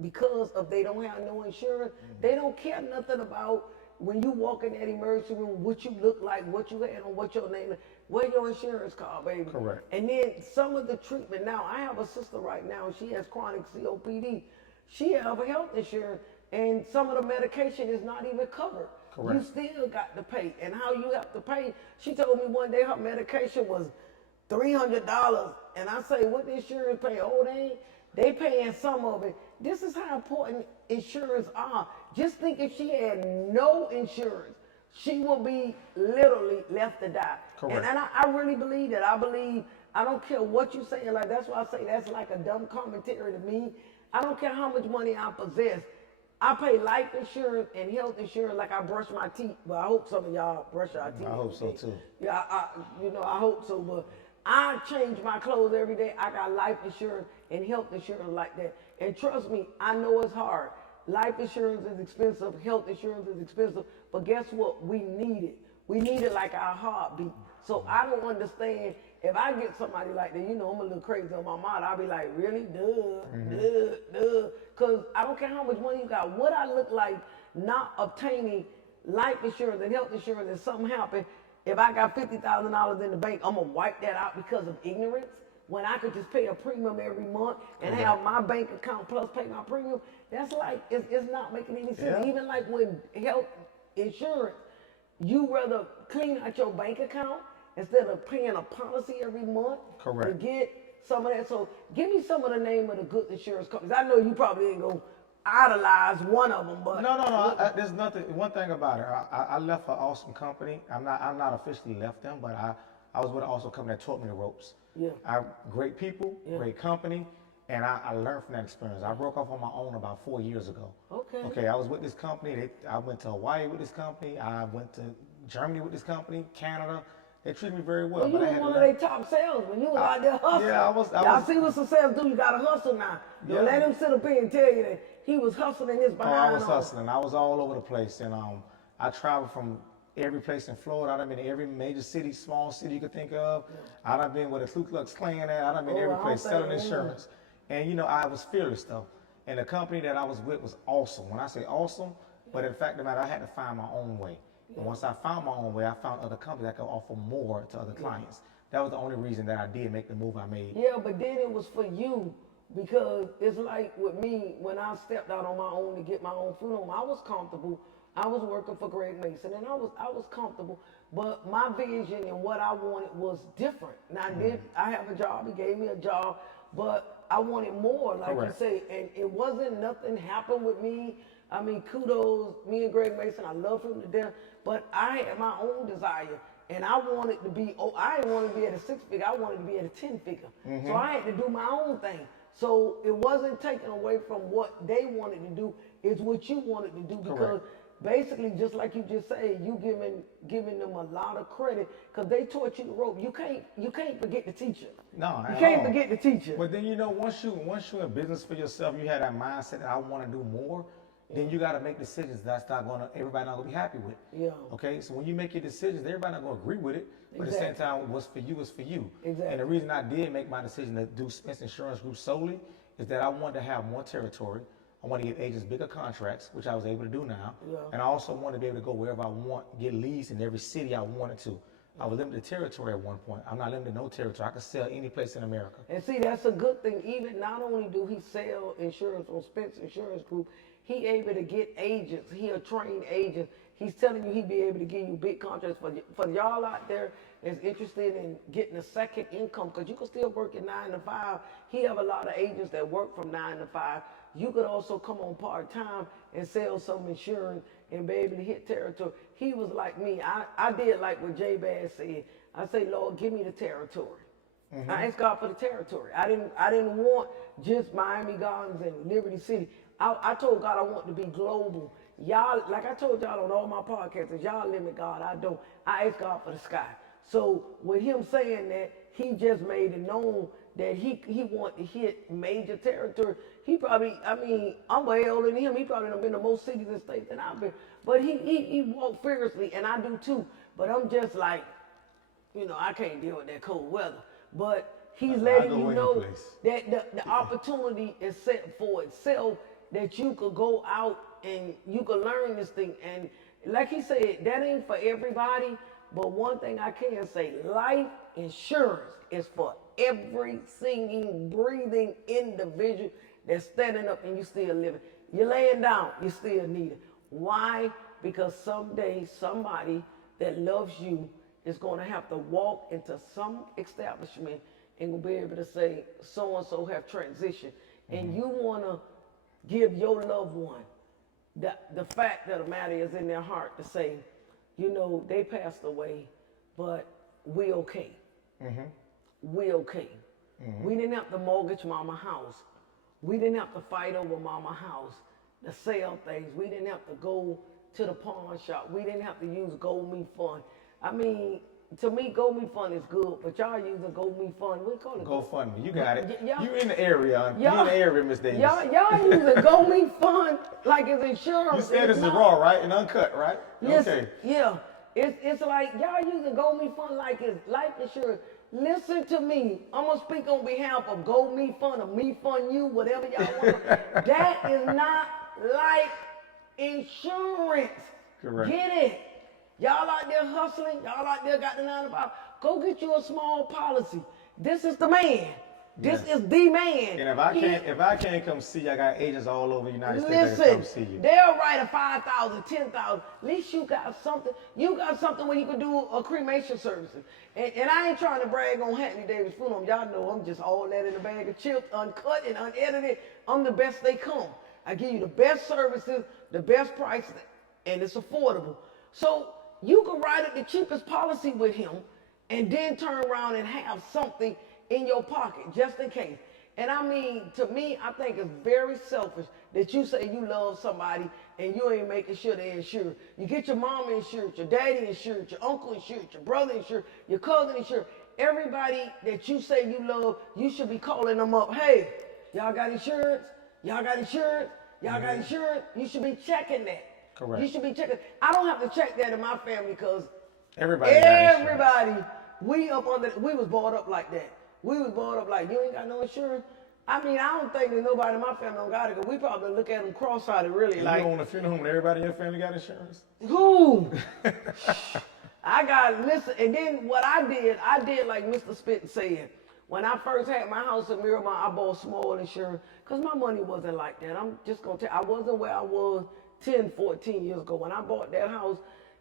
because of they don't have no insurance? They don't care nothing about when you walk in that emergency room, what you look like, what you had on, what your name is, where your insurance card, baby. Correct. And then some of the treatment. Now, I have a sister right now, she has chronic COPD. She has health insurance, and some of the medication is not even covered. Correct. You still got to pay. And how you have to pay, she told me one day her medication was $300. And I say, what the insurance pay? Oh, they paying some of it. This is how important insurance are. Just think if she had no insurance, she will be literally left to die. Correct. And I really believe that. I don't care what you say. Like, that's why I say that's like a dumb commentary to me. I don't care how much money I possess. I pay life insurance and health insurance like I brush my teeth. Well, I hope some of y'all brush our teeth. I hope so too. Yeah, I hope so. But I change my clothes every day. I got life insurance and health insurance like that. And trust me, I know it's hard. Life insurance is expensive. Health insurance is expensive. But guess what? We need it. We need it like our heartbeat. So I don't understand. If I get somebody like that, I'm a little crazy on my mind. I'll be like, really? Duh. Because I don't care how much money you got. What I look like not obtaining life insurance and health insurance and something happen, if I got $50,000 in the bank, I'm going to wipe that out because of ignorance, when I could just pay a premium every month and have my bank account plus pay my premium. That's like, it's not making any sense. Yeah. Even like with health insurance, you rather clean out your bank account instead of paying a policy every month. Correct. To get some of that. So give me some of the name of the good insurance companies. I know you probably ain't going to idolize one of them, but No. There's nothing. One thing about it, I left an awesome company. I'm not officially left them, but I was with an awesome company that taught me the ropes. Yeah. Great people, great company, and I learned from that experience. I broke off on my own about 4 years ago. Okay, I was with this company. I went to Hawaii with this company. I went to Germany with this company, Canada. They treated me very well. You was one of their top salesmen. You was out there hustling. Yeah, I was. Y'all see what success do? You got to hustle now. Don't let him sit up here and tell you that he was hustling his behind. I was hustling. I was all over the place, and I traveled from every place in Florida. I done been in every major city, small city you could think of. I done been where the Ku Klux Klan at. I done been every place selling insurance. And you know, I was fearless though. And the company that I was with was awesome. When I say awesome, but in fact, the matter, I had to find my own way. And once I found my own way, I found other companies that could offer more to other clients. That was the only reason that I did make the move I made. Yeah, but then it was for you because it's like with me when I stepped out on my own to get my own food home. I was comfortable. I was working for Greg Mason, and I was comfortable. But my vision and what I wanted was different. Now I have a job. He gave me a job, but I wanted more, like Correct. you say. And it wasn't nothing happened with me. I mean, kudos, me and Greg Mason. I love him to death. But I had my own desire. And I wanted to be, I didn't want to be at a 6-figure, I wanted to be at a 10-figure. So I had to do my own thing. So it wasn't taken away from what they wanted to do, it's what you wanted to do. Because basically, just like you just said, you giving them a lot of credit because they taught you the rope. You can't forget the teacher. No, you can't forget the teacher. But then you know, once you're in business for yourself, you have that mindset that I want to do more. Then you got to make decisions that's not gonna, everybody not gonna be happy with. Yeah. Okay, so when you make your decisions, everybody not gonna agree with it, but at the same time, what's for you is for you. Exactly. And the reason I did make my decision to do Spence Insurance Group solely is that I wanted to have more territory. I want to give agents bigger contracts, which I was able to do now. Yeah. And I also want to be able to go wherever I want, get leads in every city I wanted to. I was limited to territory at one point. I'm not limited to no territory. I can sell any place in America. And see, that's a good thing. Even not only do he sell insurance on Spence Insurance Group, he able to get agents. He a trained agent. He's telling you he be able to give you big contracts for y'all out there that's interested in getting a second income because you can still work at 9 to 5. He have a lot of agents that work from 9 to 5. You could also come on part-time and sell some insurance and be able to hit territory. He was like me. I did like what Jay Bass said. I say, Lord, give me the territory. I asked God for the territory. I didn't want just Miami Gardens and Liberty City. I told God I want to be global. Y'all, like I told y'all on all my podcasts, y'all limit God, I don't. I ask God for the sky. So with him saying that, he just made it known that he wanted to hit major territory. He probably, I mean, I'm way older than him. He probably done been to most cities and states than I've been. But he walked fearlessly, and I do too. But I'm just like, you know, I can't deal with that cold weather. But he's letting you know that the opportunity is set for itself, that you could go out and you could learn this thing. And like he said, that ain't for everybody. But one thing I can say, life insurance is for every singing, breathing individual that's standing up and you still living. You're laying down, you still need it. Why? Because someday somebody that loves you is going to have to walk into some establishment and will be able to say, so-and-so have transitioned. And you want to give your loved one the fact of the matter is in their heart to say, you know, they passed away, but we okay. We okay. We didn't have to mortgage mama house. We didn't have to fight over mama house to sell things. We didn't have to go to the pawn shop. We didn't have to use GoMe Fund. I mean, to me, GoMe Fund is good, but y'all using GoMe Fund. What do you call it? GoFundMe. You got it. You in the area. You in the area, Miss Davis. Y'all using GoMe Fund like it's insurance. You said this is raw, right? And uncut, right? Listen, okay. Yeah. It's like y'all using GoMe Fund like it's life insurance. Listen to me. I'm going to speak on behalf of GoMe Fund or Me Fund You, whatever y'all want. That is not life insurance. Correct. Get it. Y'all out there hustling. Y'all out there got the 9 to 5. Go get you a small policy. This is the man. This is the man. And if I can't come see you, I got agents all over the United States that can come see you. They'll write a 5,000, 10,000. At least you got something. You got something where you can do a cremation services. And I ain't trying to brag on Hatley Davis Food Home. Y'all know I'm just all that in a bag of chips, uncut and unedited. I'm the best they come. I give you the best services, the best prices, and it's affordable. So you can write up the cheapest policy with him and then turn around and have something in your pocket just in case. And I mean, to me, I think it's very selfish that you say you love somebody and you ain't making sure they're insured. You get your mama insured, your daddy insured, your uncle insured, your brother insured, your cousin insured. Everybody that you say you love, you should be calling them up. Hey, y'all got insurance? Y'all got insurance? Y'all got insurance? You should be checking that. Correct. You should be checking. I don't have to check that in my family because everybody, we was brought up like that. We was brought up like, you ain't got no insurance? I mean, I don't think that nobody in my family don't got it, because we probably look at them cross-eyed, really. And Like, you own a funeral home and everybody in your family got insurance? who? I got, listen, and then what I did like Mr. Spence said. When I first had my house in Miramar, I bought small insurance because my money wasn't like that. I'm just going to tell you, I wasn't where I was 10, 14 years ago. When I bought that house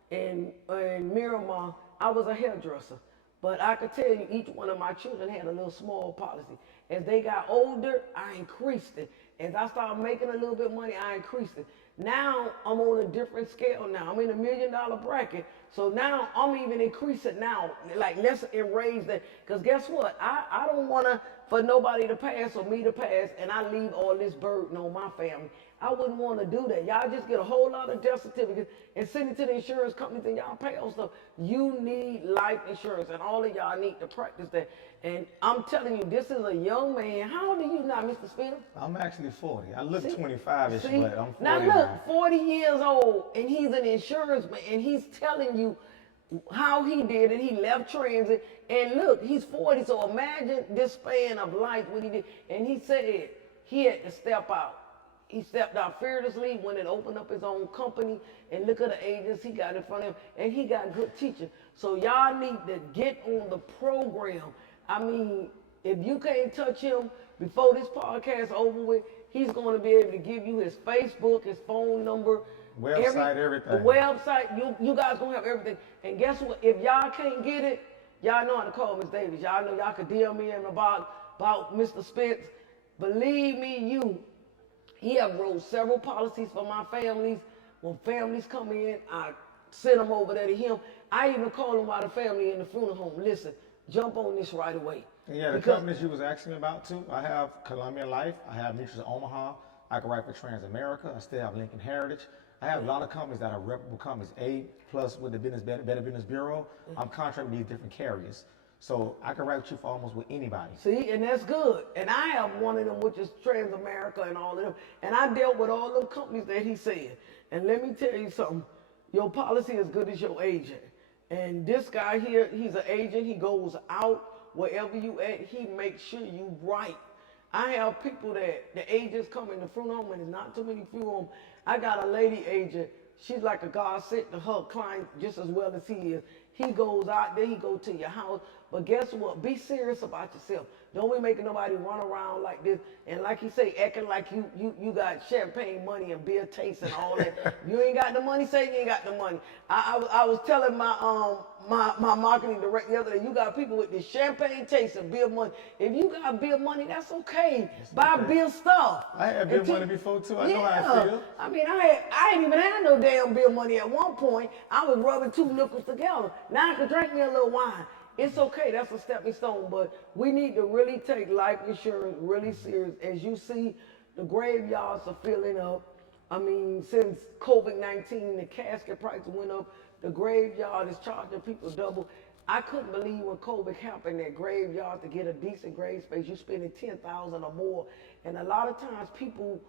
in Miramar, I was a hairdresser. But I could tell you, each one of my children had a little small policy. As they got older, I increased it. As I started making a little bit of money, I increased it. Now I'm on a different scale now. I'm in a $1 million bracket. So now I'm even increasing now. Like, let's raise that. Because guess what? I don't want for nobody to pass or me to pass and I leave all this burden on my family. I wouldn't want to do that. Y'all just get a whole lot of death certificates and send it to the insurance companies and y'all pay on stuff. You need life insurance and all of y'all need to practice that. And I'm telling you, this is a young man. How old are you now, Mr. Spinner? I'm actually 40. I look 25-ish, but I'm 40 now. Look, 40 years old, and he's an insurance man, and he's telling you how he did it. He left transit, and look, he's 40, so imagine this span of life, what he did. And he said he had to step out. He stepped out fearlessly, went and opened up his own company, and look at the agents he got in front of him, and he got good teaching. So y'all need to get on the program. I mean, if you can't touch him before this podcast over with, he's going to be able to give you his Facebook, his phone number, website, everything. The website, you guys going to have everything. And guess what? If y'all can't get it, y'all know how to call Miss Davis. Y'all know y'all could DM me about Mr. Spence. Believe me, he have wrote several policies for my families. When families come in, I send them over there to him. I even call them while the family in the funeral home. Listen, jump on this right away. Yeah, the companies you was asking me about too. I have Columbia Life. I have Mutual Omaha. I can write for Transamerica. I still have Lincoln Heritage. I have a lot of companies that are reputable companies. A plus with the Better Business Bureau. I'm contracted with these different carriers. So I can write with you for almost with anybody. See, and that's good. And I have one of them, which is Transamerica and all of them. And I dealt with all them companies that he said. And let me tell you something. Your policy is as good as your agent. And this guy here, he's an agent. He goes out wherever you at. He makes sure you right. I have people that the agents come in the funeral home, and there's not too many funeral homes. I got a lady agent. She's like a God sent to her client just as well as he is. He goes out there, he goes to your house. But guess what? Be serious about yourself. Don't be making nobody run around like this. And like he say, acting like you got champagne money and beer taste and all that. You ain't got the money, say you ain't got the money. I was telling my marketing director the other day, you got people with this champagne taste and beer money. If you got beer money, that's okay. Buy beer stuff. I had beer money before too. I know how I feel. I mean, I ain't even had no damn beer money at one point. I was rubbing two nickels together. Now I can drink me a little wine. It's okay, that's a stepping stone, but we need to really take life insurance really serious. As you see, the graveyards are filling up. I mean, since COVID-19, the casket prices went up. The graveyard is charging people double. I couldn't believe when COVID happened that graveyard, to get a decent grave space, you spending $10,000 or more. And a lot of times people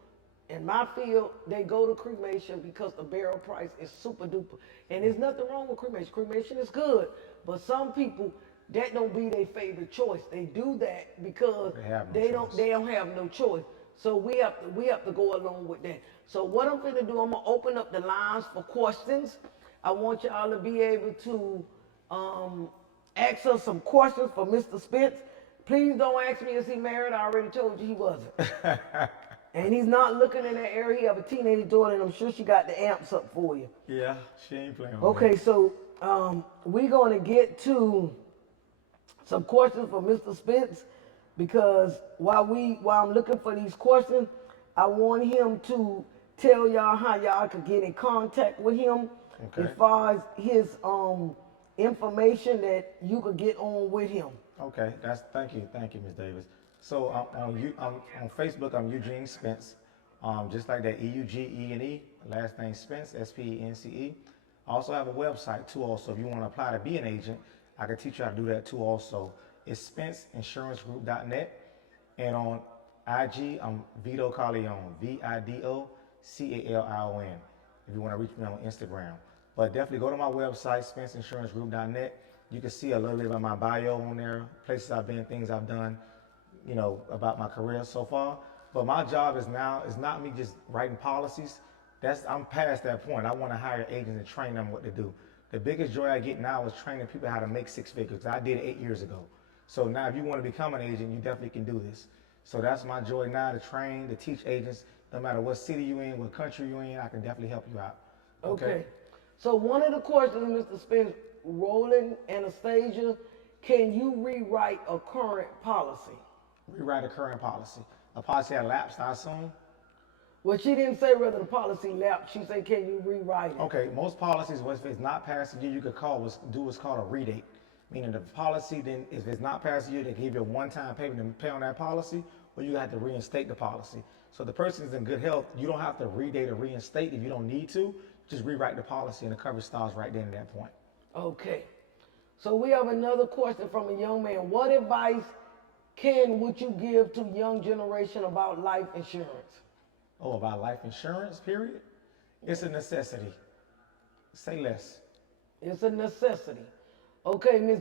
in my field, they go to cremation because the burial price is super duper. And there's nothing wrong with cremation. Cremation is good. But some people, that don't be their favorite choice. They do that because they don't have no choice. So we have to go along with that. So what I'm going to do, I'm going to open up the lines for questions. I want y'all to be able to ask us some questions for Mr. Spence. Please don't ask me, is he married? I already told you he wasn't. And he's not looking in that area. He have a teenage daughter, and I'm sure she got the amps up for you. Yeah, she ain't playing with Okay, so we're going to get to some questions for Mr. Spence, because while I'm looking for these questions, I want him to tell y'all how y'all could get in contact with him as far as his information that you could get on with him. Okay, thank you, Ms. Davis. So on Facebook, I'm Eugene Spence, just like that, E-U-G-E-N-E, last name Spence, S-P-E-N-C-E. I also have a website too also. If you want to apply to be an agent, I can teach you how to do that too also. It's SpenceInsuranceGroup.net. And on IG, I'm Vito Corleone, V-I-D-O-C-A-L-I-O-N, if you want to reach me on Instagram. But definitely go to my website, SpenceInsuranceGroup.net. You can see a little bit about my bio on there, places I've been, things I've done. about my career so far. But my job is not me just writing policies. I'm past that point. I want to hire agents and train them what to do. The biggest joy I get now is training people how to make six figures. I did it 8 years ago. So now if you want to become an agent, you definitely can do this. So that's my joy now, to train, to teach agents, no matter what city you're in, what country you're in, I can definitely help you out. Okay. So one of the questions, Mr. Spence, Roland, Anastasia, can you rewrite a current policy? Rewrite a current policy. A policy that lapsed, I assume? Well, she didn't say whether the policy lapsed. She said, can you rewrite it? Okay, most policies, if it's not past a year, you could do what's called a redate. Meaning the policy, then if it's not past a year, they give you a one-time payment to pay on that policy, or you have to reinstate the policy. So the person is in good health, you don't have to redate or reinstate if you don't need to. Just rewrite the policy and the coverage starts right then at that point. Okay. So we have another question from a young man. What advice would you give to young generation about life insurance? Oh, about life insurance, period? It's a necessity. Say less. It's a necessity. Okay, Ms.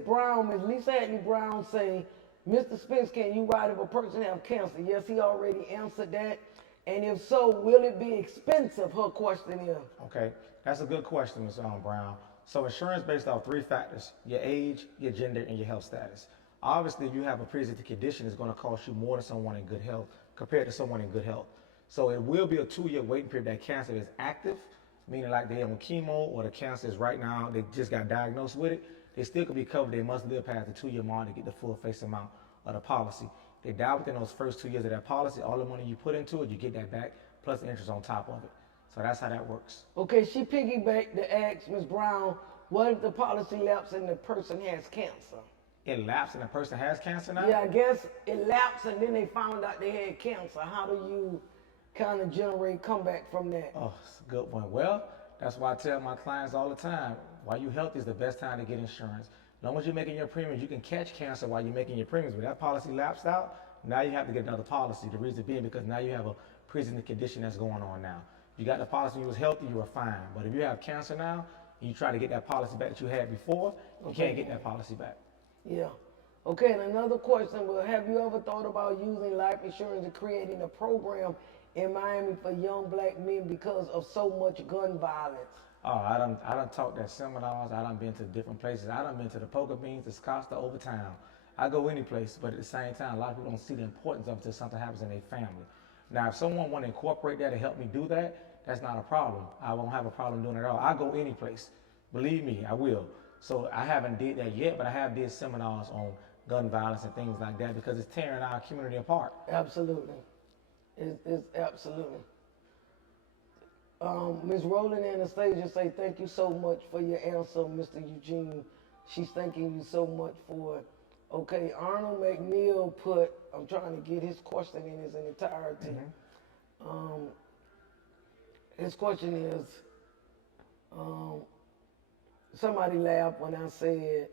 Lisa Hackney Brown say, Mr. Spence, can you write if a person have cancer? Yes, he already answered that. And if so, will it be expensive? Her question is. Okay, that's a good question, Ms. Brown. So insurance based off 3 factors: your age, your gender, and your health status. Obviously, if you have a pre-existing condition, it's going to cost you more than someone in good health compared to someone in good health. So it will be a 2-year waiting period that cancer is active, meaning like they're on chemo or the cancer is right now, they just got diagnosed with it. They still could be covered. They must live past the 2-year mark to get the full face amount of the policy. They die within those first 2 years of that policy. All the money you put into it, you get that back, plus interest on top of it. So that's how that works. Okay, she piggybacked to ask Ms. Brown, what if the policy lapses and the person has cancer? It lapsed and the person has cancer now? Yeah, I guess it lapsed and then they found out they had cancer. How do you kind of generate comeback from that? Oh, it's a good one. Well, that's why I tell my clients all the time, while you're healthy is the best time to get insurance. As long as you're making your premiums, you can catch cancer while you're making your premiums. But that policy lapsed out, now you have to get another policy. The reason being because now you have a pre-existing condition that's going on now. If you got the policy when you was healthy, you were fine. But if you have cancer now, and you try to get that policy back that you had before, you can't get that policy back. Yeah. Okay, and another question, well, have you ever thought about using life insurance and creating a program in Miami for young black men because of so much gun violence? Oh, I done taught at seminars. I done been to different places. I done been to the Poker Beans, the Scottsdale, over town. I go any place, but at the same time, a lot of people don't see the importance of it until something happens in their family. Now, if someone want to incorporate that and help me do that, that's not a problem. I won't have a problem doing it at all. I go any place. Believe me, I will. So I haven't did that yet, but I have did seminars on gun violence and things like that because it's tearing our community apart. Absolutely. It's absolutely. Ms. Roland Anastasia say, thank you so much for your answer, Mr. Eugene. She's thanking you so much for it. Okay, Arnold McNeil put, I'm trying to get his question in its entirety. Mm-hmm. His question is, somebody laughed when I said,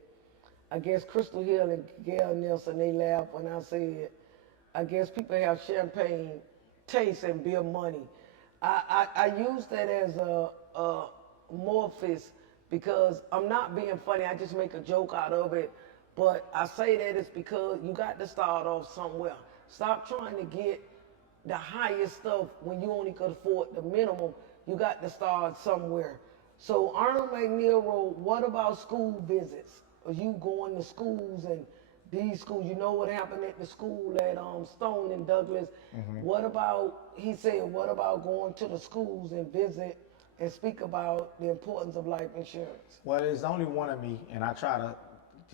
I guess Crystal Hill and Gail Nelson, they laughed when I said, I guess people have champagne taste and beer money. I use that as a morphis because I'm not being funny. I just make a joke out of it. But I say that it's because you got to start off somewhere. Stop trying to get the highest stuff when you only could afford the minimum. You got to start somewhere. So Arnold McNeil wrote, what about school visits? Are you going to schools and these schools, you know what happened at the school at Stone and Douglas. Mm-hmm. What about going to the schools and visit and speak about the importance of life insurance? Well, there's only one of me, and I try to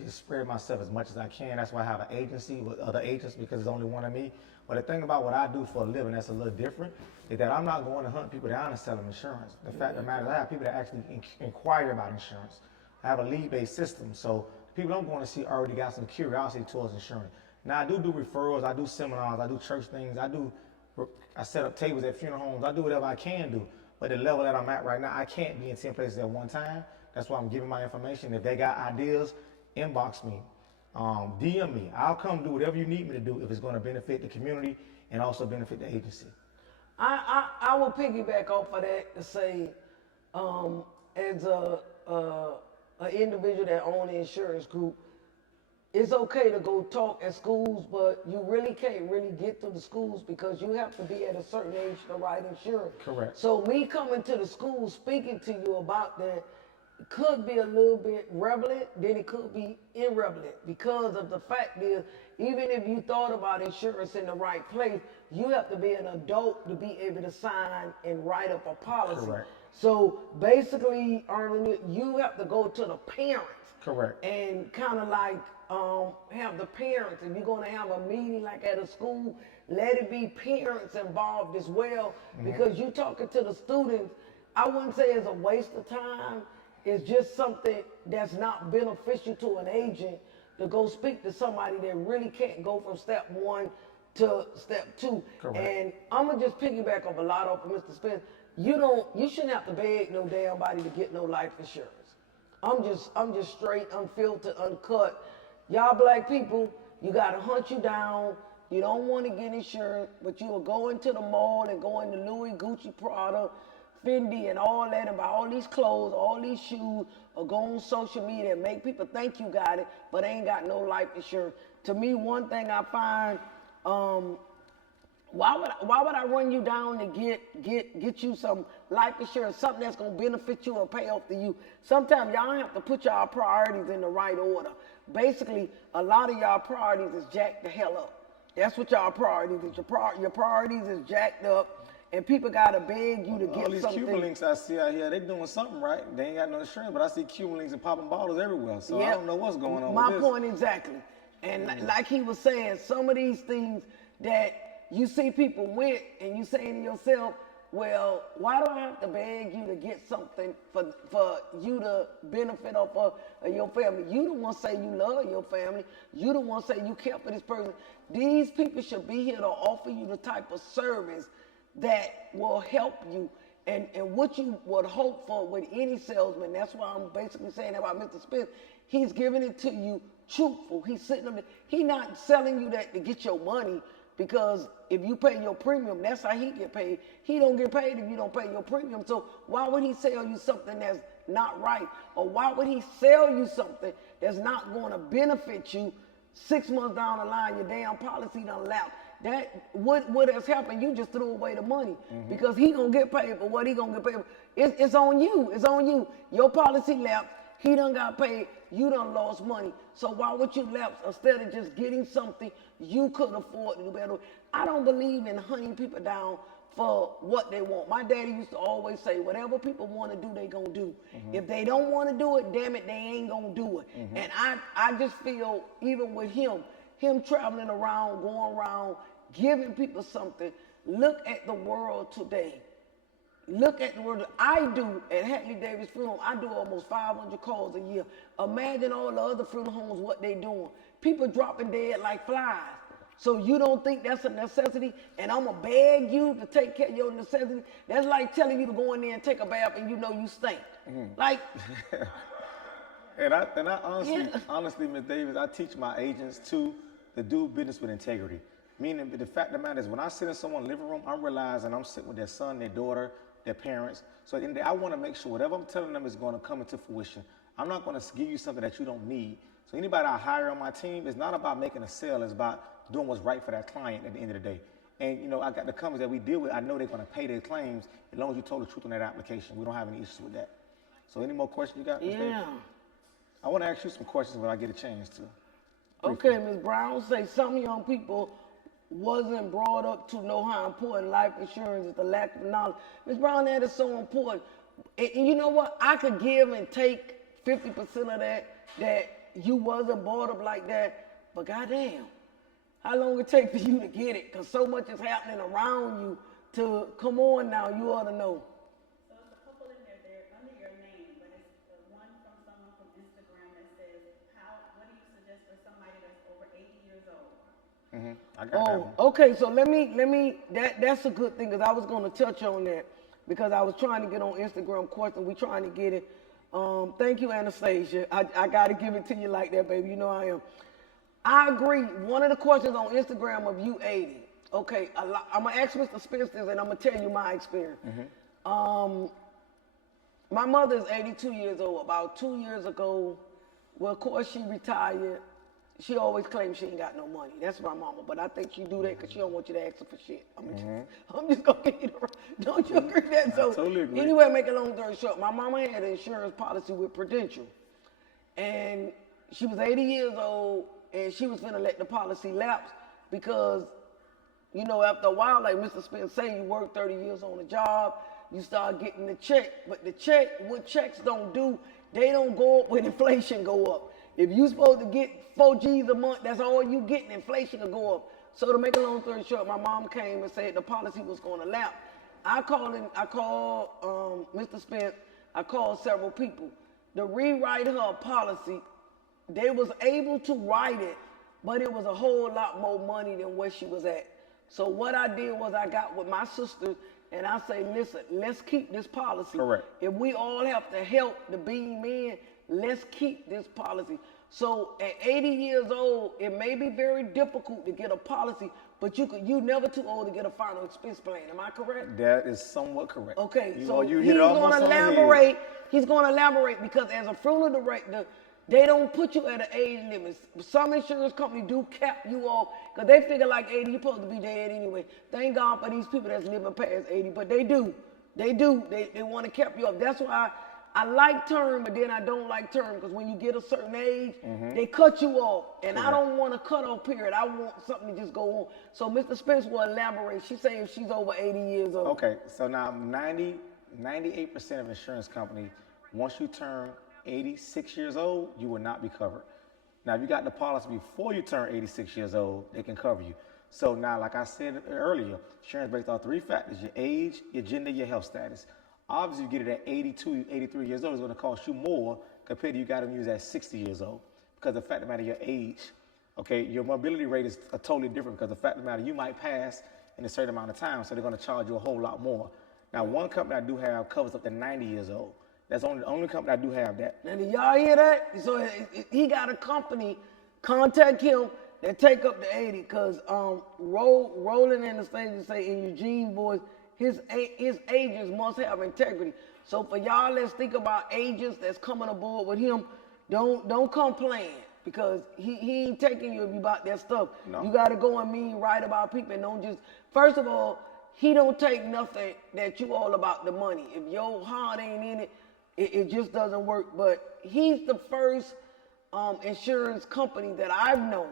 just spread myself as much as I can. That's why I have an agency with other agents because there's only one of me. But the thing about what I do for a living that's a little different is that I'm not going to hunt people down and sell them insurance. The fact of the matter is I have people that actually inquire about insurance. I have a lead-based system, so people I'm going to see already got some curiosity towards insurance. Now I do referrals, I do seminars, I do church things, I set up tables at funeral homes, I do whatever I can do. But the level that I'm at right now, I can't be in 10 places at one time. That's why I'm giving my information. If they got ideas, inbox me, DM me. I'll come do whatever you need me to do if it's going to benefit the community and also benefit the agency. I will piggyback off of that to say, as an individual that owns an insurance group, it's okay to go talk at schools, but you really can't really get to the schools because you have to be at a certain age to write insurance. Correct. So me coming to the school speaking to you about that could be a little bit relevant, then it could be irrelevant because of the fact is, even if you thought about insurance in the right place, you have to be an adult to be able to sign and write up a policy. Correct. So basically, Arlen, you have to go to the parents. Correct. And kind of like have the parents, if you're going to have a meeting like at a school, let it be parents involved as well, because you talking to the students, I wouldn't say it's a waste of time. It's just something that's not beneficial to an agent to go speak to somebody that really can't go from step one to step two. Correct. And I'm gonna just piggyback off a lot of Mr. Spence. You shouldn't have to beg no damn body to get no life insurance. I'm just straight, unfiltered, uncut. Y'all black people, you gotta hunt you down. You don't want to get insurance, but you will go into the mall and go into Louis, Gucci, Prada, Fendi, and all that, and buy all these clothes, all these shoes, or go on social media and make people think you got it, but ain't got no life insurance. To me, one thing I find, why would I run you down to get you some life insurance, something that's gonna benefit you and pay off to you? Sometimes y'all have to put y'all priorities in the right order. Basically, a lot of y'all priorities is jacked the hell up. That's what y'all priorities is. Your priorities is jacked up, and people gotta beg you to get All these something. Cuban links I see out here, they doing something right. They ain't got no insurance, but I see Cuban links and popping bottles everywhere. So I don't know what's going on My with this. point exactly. And like he was saying, some of these things that you see people with, and you saying to yourself, well, why do I have to beg you to get something for you to benefit off of your family? You the one say you love your family. You the one say you care for this person. These people should be here to offer you the type of service that will help you. And what you would hope for with any salesman, that's why I'm basically saying about Mr. Spence, he's giving it to you truthful. He's sitting up there. He's not selling you that to get your money, because if you pay your premium, that's how he get paid. He don't get paid if you don't pay your premium. So why would he sell you something that's not right? Or why would he sell you something that's not going to benefit you 6 months down the line, your damn policy done lapsed? That what has happened, you just threw away the money, because he gonna get paid for what he gonna get paid for. It's on you. It's on you. Your policy lapsed. He done got paid. You done lost money. So why would you lapse instead of just getting something you could afford to do better? I don't believe in hunting people down for what they want. My daddy used to always say, whatever people want to do, they gonna do. If they don't want to do it, damn it, they ain't gonna do it. And I just feel, even with him traveling around, going around, giving people something. Look at the world today. Look at the world. I do at Hatley Davis Funeral, I do almost 500 calls a year. Imagine all the other funeral homes, what they doing. People dropping dead like flies. So you don't think that's a necessity, and I'm gonna beg you to take care of your necessity? That's like telling you to go in there and take a bath and you know you stink. Like, And I honestly, Ms. Davis, I teach my agents to do business with integrity. Meaning, the fact of the matter is, when I sit in someone's living room, I'm realizing I'm sitting with their son, their daughter, their parents. So at the end of the day, I want to make sure whatever I'm telling them is going to come into fruition. I'm not going to give you something that you don't need. So anybody I hire on my team, it's not about making a sale. It's about doing what's right for that client at the end of the day. And, you know, I got the companies that we deal with, I know they're going to pay their claims as long as you told the truth on that application. We don't have any issues with that. So any more questions you got, Ms. Davis? I want to ask you some questions when I get a chance to. Okay, Ms. Brown, say some young people wasn't brought up to know how important life insurance is, the lack of knowledge. Ms. Brown, that is so important. And you know what? I could give and take 50% of that you wasn't brought up like that, but goddamn, how long it take for you to get it? Because so much is happening around you to, come on now, you ought to know. So it's a couple in there, they're under your name, but it's the one from someone from Instagram that says, what do you suggest for somebody that's over 80 years old? I got that one. Okay, so let me that's a good thing, because I was going to touch on that, because I was trying to get on Instagram question. We trying to get it. Thank you, Anastasia. I got to give it to you like that, baby. You know I am. I agree. One of the questions on Instagram of you 80. Okay, I'm going to ask Mr. Spence this, and I'm going to tell you my experience. My mother is 82 years old. About 2 years ago, well, of course, she retired, she always claims she ain't got no money. That's my mama, but I think she do that because she don't want you to ask her for shit. I'm just gonna get it right. Don't you agree with that? So totally agree. anyway, make a long story short, my mama had an insurance policy with Prudential, and she was 80 years old, and she was gonna let the policy lapse because, you know, after a while, like Mr. Spence say, you work 30 years on a job, you start getting the check, but the check, what checks don't do, they don't go up when inflation go up. If you supposed to get 4 G's a month, that's all you get, and inflation will go up. So to make a long story short, my mom came and said the policy was going to lapse. I called Mr. Spence, I called several people. To rewrite her policy, they was able to write it, but it was a whole lot more money than where she was at. So what I did was I got with my sisters and I say, listen, let's keep this policy. Correct. If we all have to help the being men, let's keep this policy. So at 80 years old, it may be very difficult to get a policy, but you never too old to get a final expense plan. Am I correct? That is somewhat correct. Okay, you hit it almost on the head. He's going to elaborate because as a funeral director, they don't put you at an age limit. Some insurance companies do cap you off because they figure like 80, you're supposed to be dead anyway. Thank God for these people that's living past 80, but they do. They want to cap you off. That's why I like term, but then I don't like term because when you get a certain age, they cut you off. And I don't want a cutoff period. I want something to just go on. So Mr. Spence will elaborate. She's saying if she's over 80 years old. Okay, so now 98% of insurance companies, once you turn 86 years old, you will not be covered. Now, if you got the policy before you turn 86 years old, they can cover you. So now, like I said earlier, insurance based on 3 factors: your age, your gender, your health status. Obviously, you get it at 82, 83 years old, it's going to cost you more compared to you got to use at 60 years old because the fact of the matter, your age. Okay, your mobility rate is totally different because the fact of the matter, you might pass in a certain amount of time, so they're going to charge you a whole lot more. Now, one company I do have covers up to 90 years old. That's the only company I do have that. Now, did y'all hear that? So he got a company, contact him, that take up to 80, because Rolling in the stage say in Eugene voice, his agents must have integrity. So for y'all, let's think about agents that's coming aboard with him. Don't come playing because he ain't taking you if you about that stuff. No. You got to go and mean right about people and don't just, first of all, he don't take nothing that you all about the money. If your heart ain't in it, it just doesn't work. But he's the first insurance company that I've known,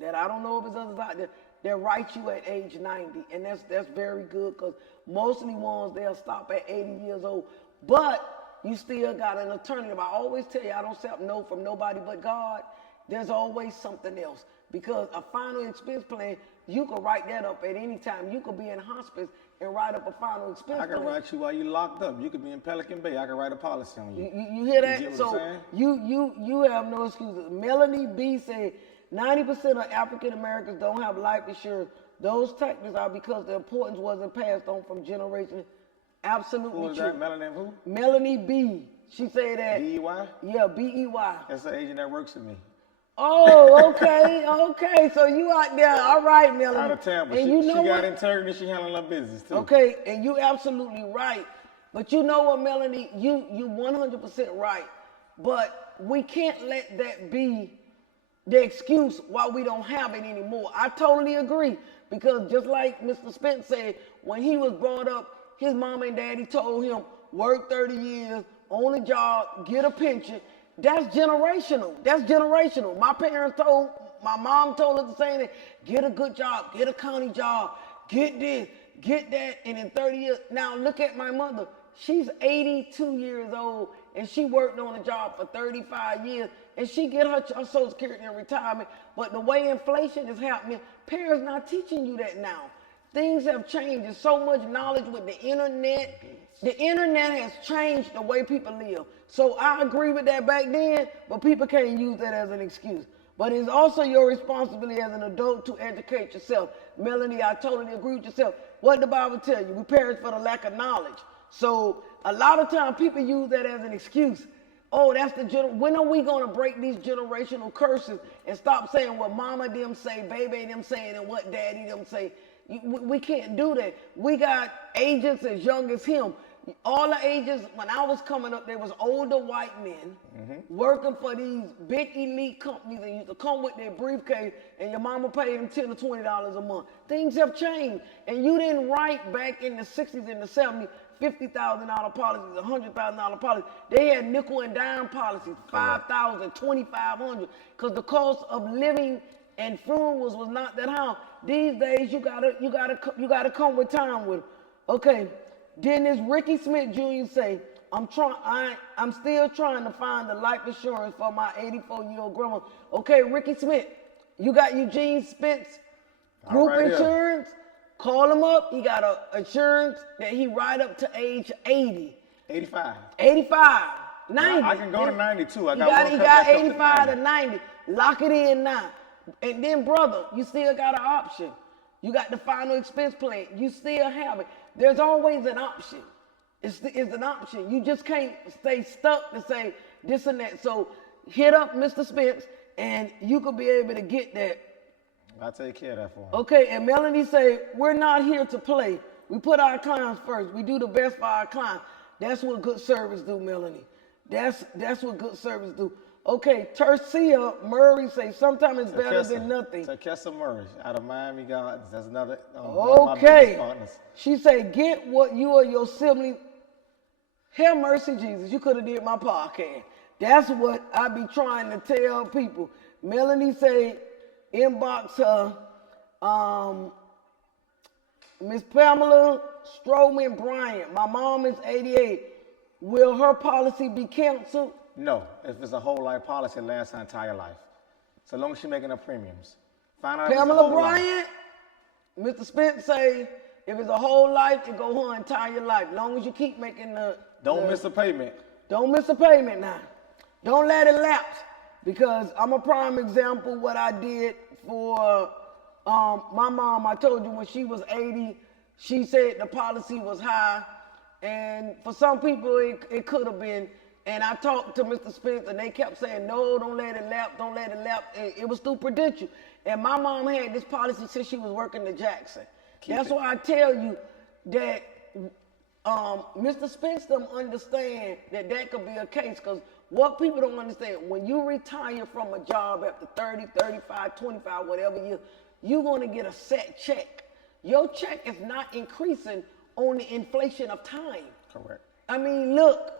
that I don't know if it's others out there, that write you at age 90. And that's very good because mostly ones, they'll stop at 80 years old. But you still got an alternative. I always tell you, I don't accept no from nobody but God. There's always something else. Because a final expense plan, you can write that up at any time. You could be in hospice and write up a final expense plan. I can write you while you're locked up. You could be in Pelican Bay. I can write a policy on you. You hear that? You get what So I'm saying? you have no excuses. Melanie B said 90% of African Americans don't have life insurance. Those tactics are because the importance wasn't passed on from generation. Absolutely Who is true. that? Melanie who? Melanie B. She said that. B-E-Y? Yeah, B-E-Y. That's the agent that works for me. Oh, okay. So you out there, all right, Melanie. Out of town, but and she you know got what? integrity. She handling her business too. Okay, and you absolutely right. But you know what, Melanie? You 100% right. But we can't let that be the excuse why we don't have it anymore. I totally agree. Because just like Mr. Spence said, when he was brought up, his mom and daddy told him, work 30 years, own a job, get a pension. That's generational. My mom told us the same thing. Get a good job, get a county job, get this, get that, and in 30 years. Now look at my mother. She's 82 years old, and she worked on a job for 35 years, and she get her Social Security in retirement. But the way inflation is happening, parents not teaching you that now. Things have changed. There's so much knowledge with the internet. The internet has changed the way people live. So I agree with that back then, but people can't use that as an excuse. But it's also your responsibility as an adult to educate yourself. Melanie, I totally agree with yourself. What the Bible tell you? We perish for the lack of knowledge. So a lot of times people use that as an excuse. Oh, that's when are we going to break these generational curses and stop saying what mama them say, baby them saying, and what daddy them say? We can't do that. We got agents as young as him. All the agents, when I was coming up, there was older white men working for these big elite companies and used to come with their briefcase and your mama paid them $10 or $20 a month. Things have changed. And you didn't write back in the 60s and the 70s $50,000 policies, $100,000 policies. They had nickel and dime policies, $5,000, $2,500, because the cost of living and funerals was not that high. These days, you gotta come with time with them. Okay. Then this Ricky Smith Jr. say, I'm still trying to find the life insurance for my 84-year-old grandma. Okay, Ricky Smith, you got Eugene Spence group insurance? Call him up. He got a insurance that he ride up to age 80. 85. 85. 90. I can go to 92. He got 85 to 90. Lock it in now. And then, brother, you still got an option. You got the final expense plan. You still have it. There's always an option. It's an option. You just can't stay stuck to say this and that. So hit up Mr. Spence, and you could be able to get that. I'll take care of that for him. Okay, and Melanie say, we're not here to play. We put our clients first. We do the best for our clients. That's what good service do, Melanie. That's what good service do. Okay, Tercia Murray say, sometimes it's better than nothing. Tercia Murray out of Miami Gardens. That's another one of my business partners. She say, get what you or your sibling. Have mercy, Jesus. You could have did my podcast. That's what I be trying to tell people. Melanie say, inbox her. Miss Pamela Stroman Bryant. My mom is 88. Will her policy be canceled? No, if it's a whole life policy, it lasts her entire life. So long as she's making her premiums. Find out Pamela Bryant, Mr. Spence say, if it's a whole life, it go her entire life. Long as you keep making Don't miss a payment. Don't miss a payment now. Don't let it lapse. Because I'm a prime example what I did for my mom. I told you when she was 80, she said the policy was high. And for some people, it could have been. And I talked to Mr. Spence, and they kept saying, no, don't let it lapse, don't let it lapse. And it was through Prudential. And my mom had this policy since she was working at Jackson. That's why I tell you that Mr. Spence don't understand that could be a case. Because what people don't understand, when you retire from a job after 30, 35, 25, whatever years, you're going to get a set check. Your check is not increasing on the inflation of time. Correct. I mean, look.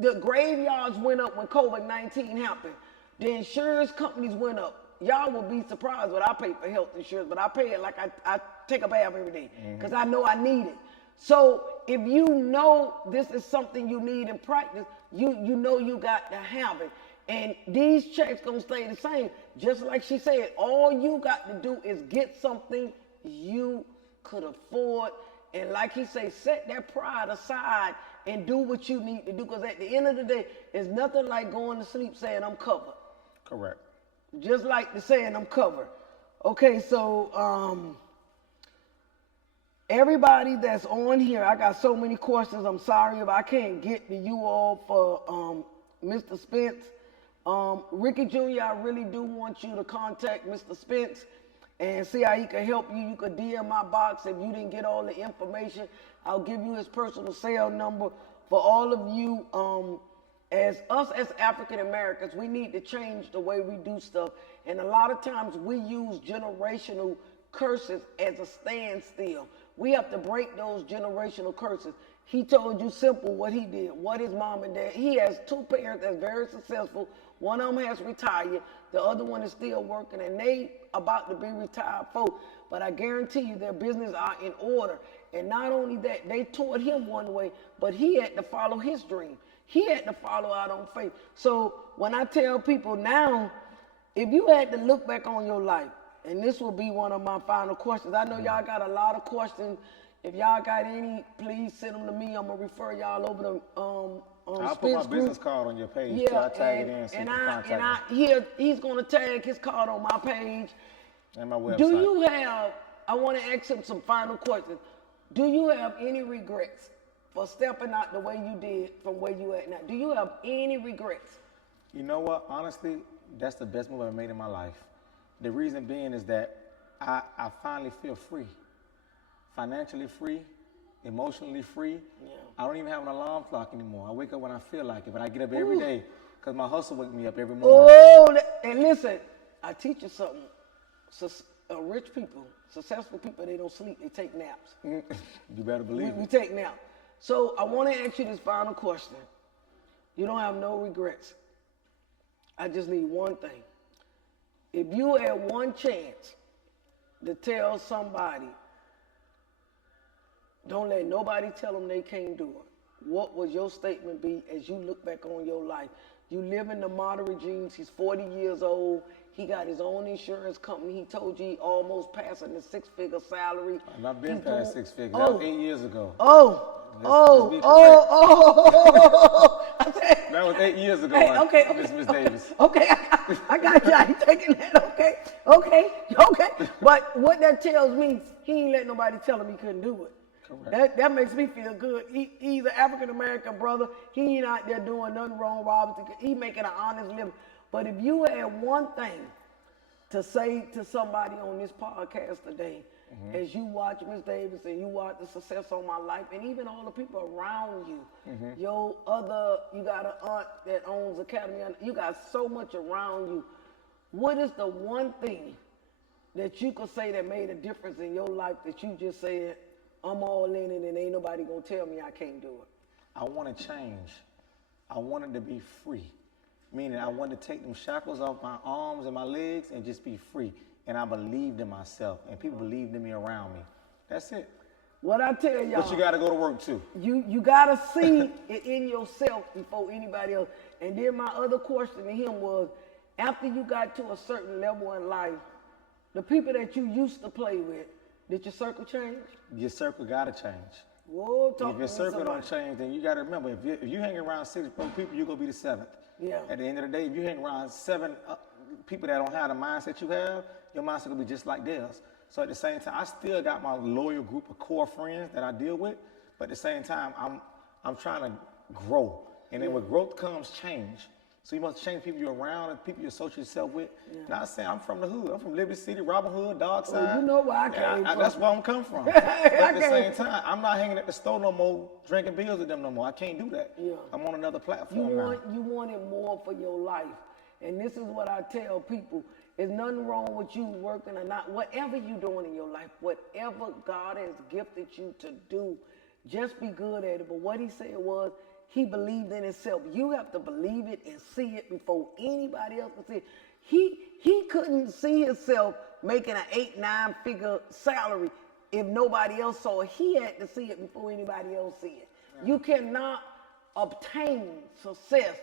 The graveyards went up when COVID-19 happened. The insurance companies went up. Y'all will be surprised what I pay for health insurance, but I pay it like I take a bath every day because I know I need it. So if you know this is something you need in practice, you know you got to have it. And these checks gonna stay the same. Just like she said, all you got to do is get something you could afford. And like he say, set that pride aside and do what you need to do. Because at the end of the day, it's nothing like going to sleep saying I'm covered. Correct. Just like the saying I'm covered. Okay, so everybody that's on here, I got so many questions. I'm sorry if I can't get to you all for Mr. Spence. Ricky Jr., I really do want you to contact Mr. Spence and see how he can help you. You could DM my box if you didn't get all the information. I'll give you his personal cell number. For all of you, as African Americans, we need to change the way we do stuff. And a lot of times we use generational curses as a standstill. We have to break those generational curses. He told you simple what he did, what his mom and dad. He has two parents that's very successful. One of them has retired. The other one is still working, and they about to be retired folks. But I guarantee you their business are in order. And not only that, they taught him one way, but he had to follow his dream. He had to follow out on faith. So when I tell people now, if you had to look back on your life, and this will be one of my final questions. I know y'all got a lot of questions. If y'all got any, please send them to me. I'm going to refer y'all over to I'll put my business card on your page. Yeah, so I'll tag it in so you can contact me. He's going to tag his card on my page. And my website. Do you have, I want to ask him some final questions. Do you have any regrets for stepping out the way you did from where you at now? Do you have any regrets? You know what? Honestly, that's the best move I've made in my life. The reason being is that I finally feel free, financially free, emotionally free. Yeah. I don't even have an alarm clock anymore. I wake up when I feel like it, but I get up every day because my hustle wake me up every morning. Oh, and listen, I teach you something. Rich people, successful people, they don't sleep, they take naps. You better believe We it. take naps. So I want to ask you this final question. You don't have no regrets. I just need one thing. If you had one chance to tell somebody, don't let nobody tell them they can't do it, what would your statement be as you look back on your life? You live in the modern regimes. He's 40 years old. He got his own insurance company. He told you he almost passing the six-figure salary. And I've been past 6 figures. Oh. That was 8 years ago. Oh, Let's be I said, That was 8 years ago, hey, okay, Miss Davis. Okay, I got you. I ain't taking that. Okay. But what that tells me, he ain't let nobody tell him he couldn't do it. Correct. That makes me feel good. He's an African American brother. He ain't out there doing nothing wrong, Robert. He making an honest living. But if you had one thing to say to somebody on this podcast today, as you watch Miss Davis and you watch the success of my life, and even all the people around you, you got an aunt that owns Academy, you got so much around you. What is the one thing that you could say that made a difference in your life that you just said, I'm all in it and ain't nobody gonna tell me I can't do it? I want to change. I wanted to be free. Meaning I wanted to take them shackles off my arms and my legs and just be free. And I believed in myself and people believed in me around me. That's it. What I tell y'all. But you got to go to work too. You gotta see it in yourself before anybody else. And then my other question to him was, after you got to a certain level in life, the people that you used to play with, did your circle change? Your circle got to change. Whoa, talk If to your me circle somebody. don't change, then you got to remember, if you hang around 6 people, you're going to be the 7th. Yeah. At the end of the day, if you hang around 7 people that don't have the mindset you have, your mindset will be just like theirs. So at the same time, I still got my loyal group of core friends that I deal with, but at the same time, I'm trying to grow. And then with growth comes change. So you must change people you're around and people you associate yourself with. Not saying I'm from the hood. I'm from Liberty City, Robin Hood, Dog Side. Well, you know where I came from. That's where I'm coming from. But at the same time, I'm not hanging at the store no more, drinking beers with them no more. I can't do that. Yeah. I'm on another platform now. You wanted more for your life. And this is what I tell people. There's nothing wrong with you working or not. Whatever you're doing in your life, whatever God has gifted you to do, just be good at it. But what he said was, he believed in himself. You have to believe it and see it before anybody else can see it. He couldn't see himself making an 8-9 figure salary if nobody else saw it. He had to see it before anybody else see it. Yeah. You cannot obtain success.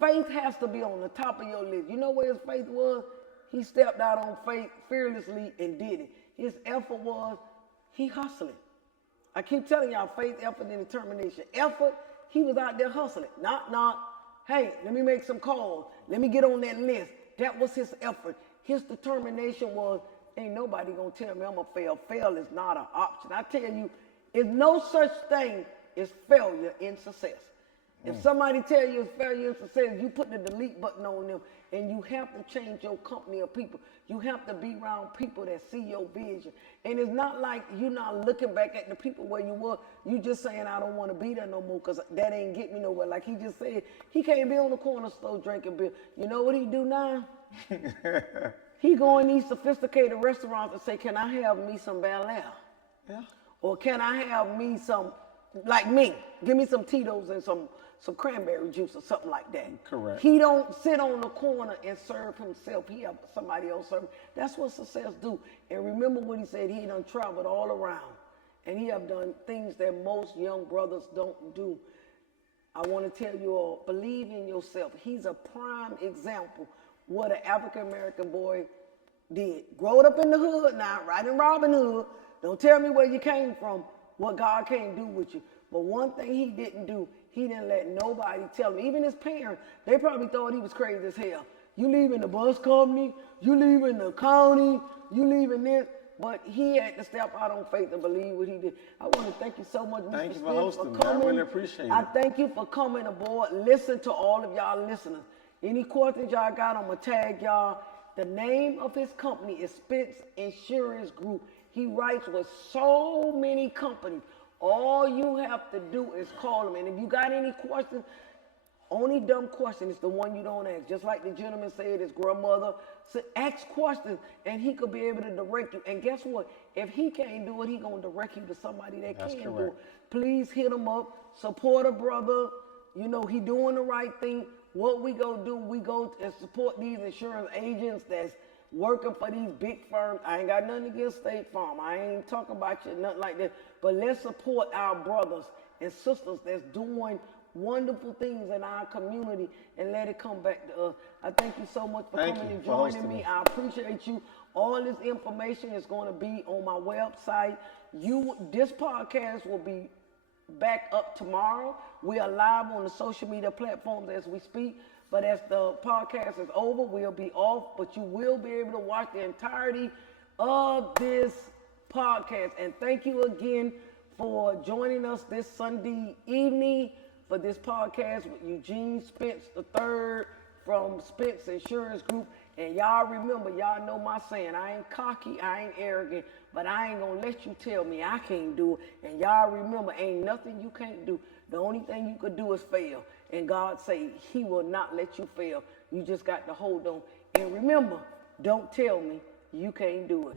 Faith has to be on the top of your list. You know where his faith was? He stepped out on faith fearlessly and did it. His effort was, he hustling. I keep telling y'all, faith, effort, and determination. Effort, he was out there hustling. Not, hey, let me make some calls. Let me get on that list. That was his effort. His determination was, ain't nobody gonna tell me I'm gonna fail. Fail is not an option. I tell you, there's no such thing as failure in success. If somebody tell you it's failure in success, you put the delete button on them, and you have to change your company of people. You have to be around people that see your vision. And it's not like you're not looking back at the people where you were. You just saying, I don't want to be there no more because that ain't get me nowhere. Like he just said, he can't be on the corner store drinking beer. You know what he do now? He go in these sophisticated restaurants and say, can I have me some Bel Air? Yeah. Or can I have me some, like me, give me some Tito's and some cranberry juice or something like that. Correct. He don't sit on the corner and serve himself. He have somebody else serve him. That's what success do. And remember what he said, he done traveled all around. And he have done things that most young brothers don't do. I want to tell you all, believe in yourself. He's a prime example what an African-American boy did. Growed up in the hood now, right in Robin Hood. Don't tell me where you came from, what God can't do with you. But one thing he didn't do, he didn't let nobody tell him. Even his parents, they probably thought he was crazy as hell. You leaving the bus company, you leaving the county, you leaving this. But he had to step out on faith and believe what he did. I want to thank you so much, Mr. Thank you for Spence, hosting me. coming. I really appreciate it. I thank you for coming aboard. Listen to all of y'all listeners. Any questions y'all got, I'm going to tag y'all. The name of his company is Spence Insurance Group. He writes with so many companies All you have to do is call them. And if you got any questions, only dumb question is the one you don't ask. Just like the gentleman said, his grandmother said, ask questions, and he could be able to direct you. And guess what? If he can't do it, he gonna direct you to somebody that That's can do correct. it. Please hit him up. Support a brother. You know, he doing the right thing. What we go do, we go and support these insurance agents that's working for these big firms. I ain't got nothing against State Farm. I ain't talking about you, nothing like that. But let's support our brothers and sisters that's doing wonderful things in our community and let it come back to us. I thank you so much for Thank coming you and for joining hosting me. me. I appreciate you. All this information is going to be on my website. This podcast will be back up tomorrow. We are live on the social media platforms as we speak. But as the podcast is over, we'll be off. But you will be able to watch the entirety of this podcast. And thank you again for joining us this Sunday evening for this podcast with Eugene Spence III from Spence Insurance Group. And y'all remember, y'all know my saying, I ain't cocky, I ain't arrogant, but I ain't gonna let you tell me I can't do it. And y'all remember, ain't nothing you can't do. The only thing you could do is fail. And God say he will not let you fail. You just got to hold on. And remember, don't tell me you can't do it.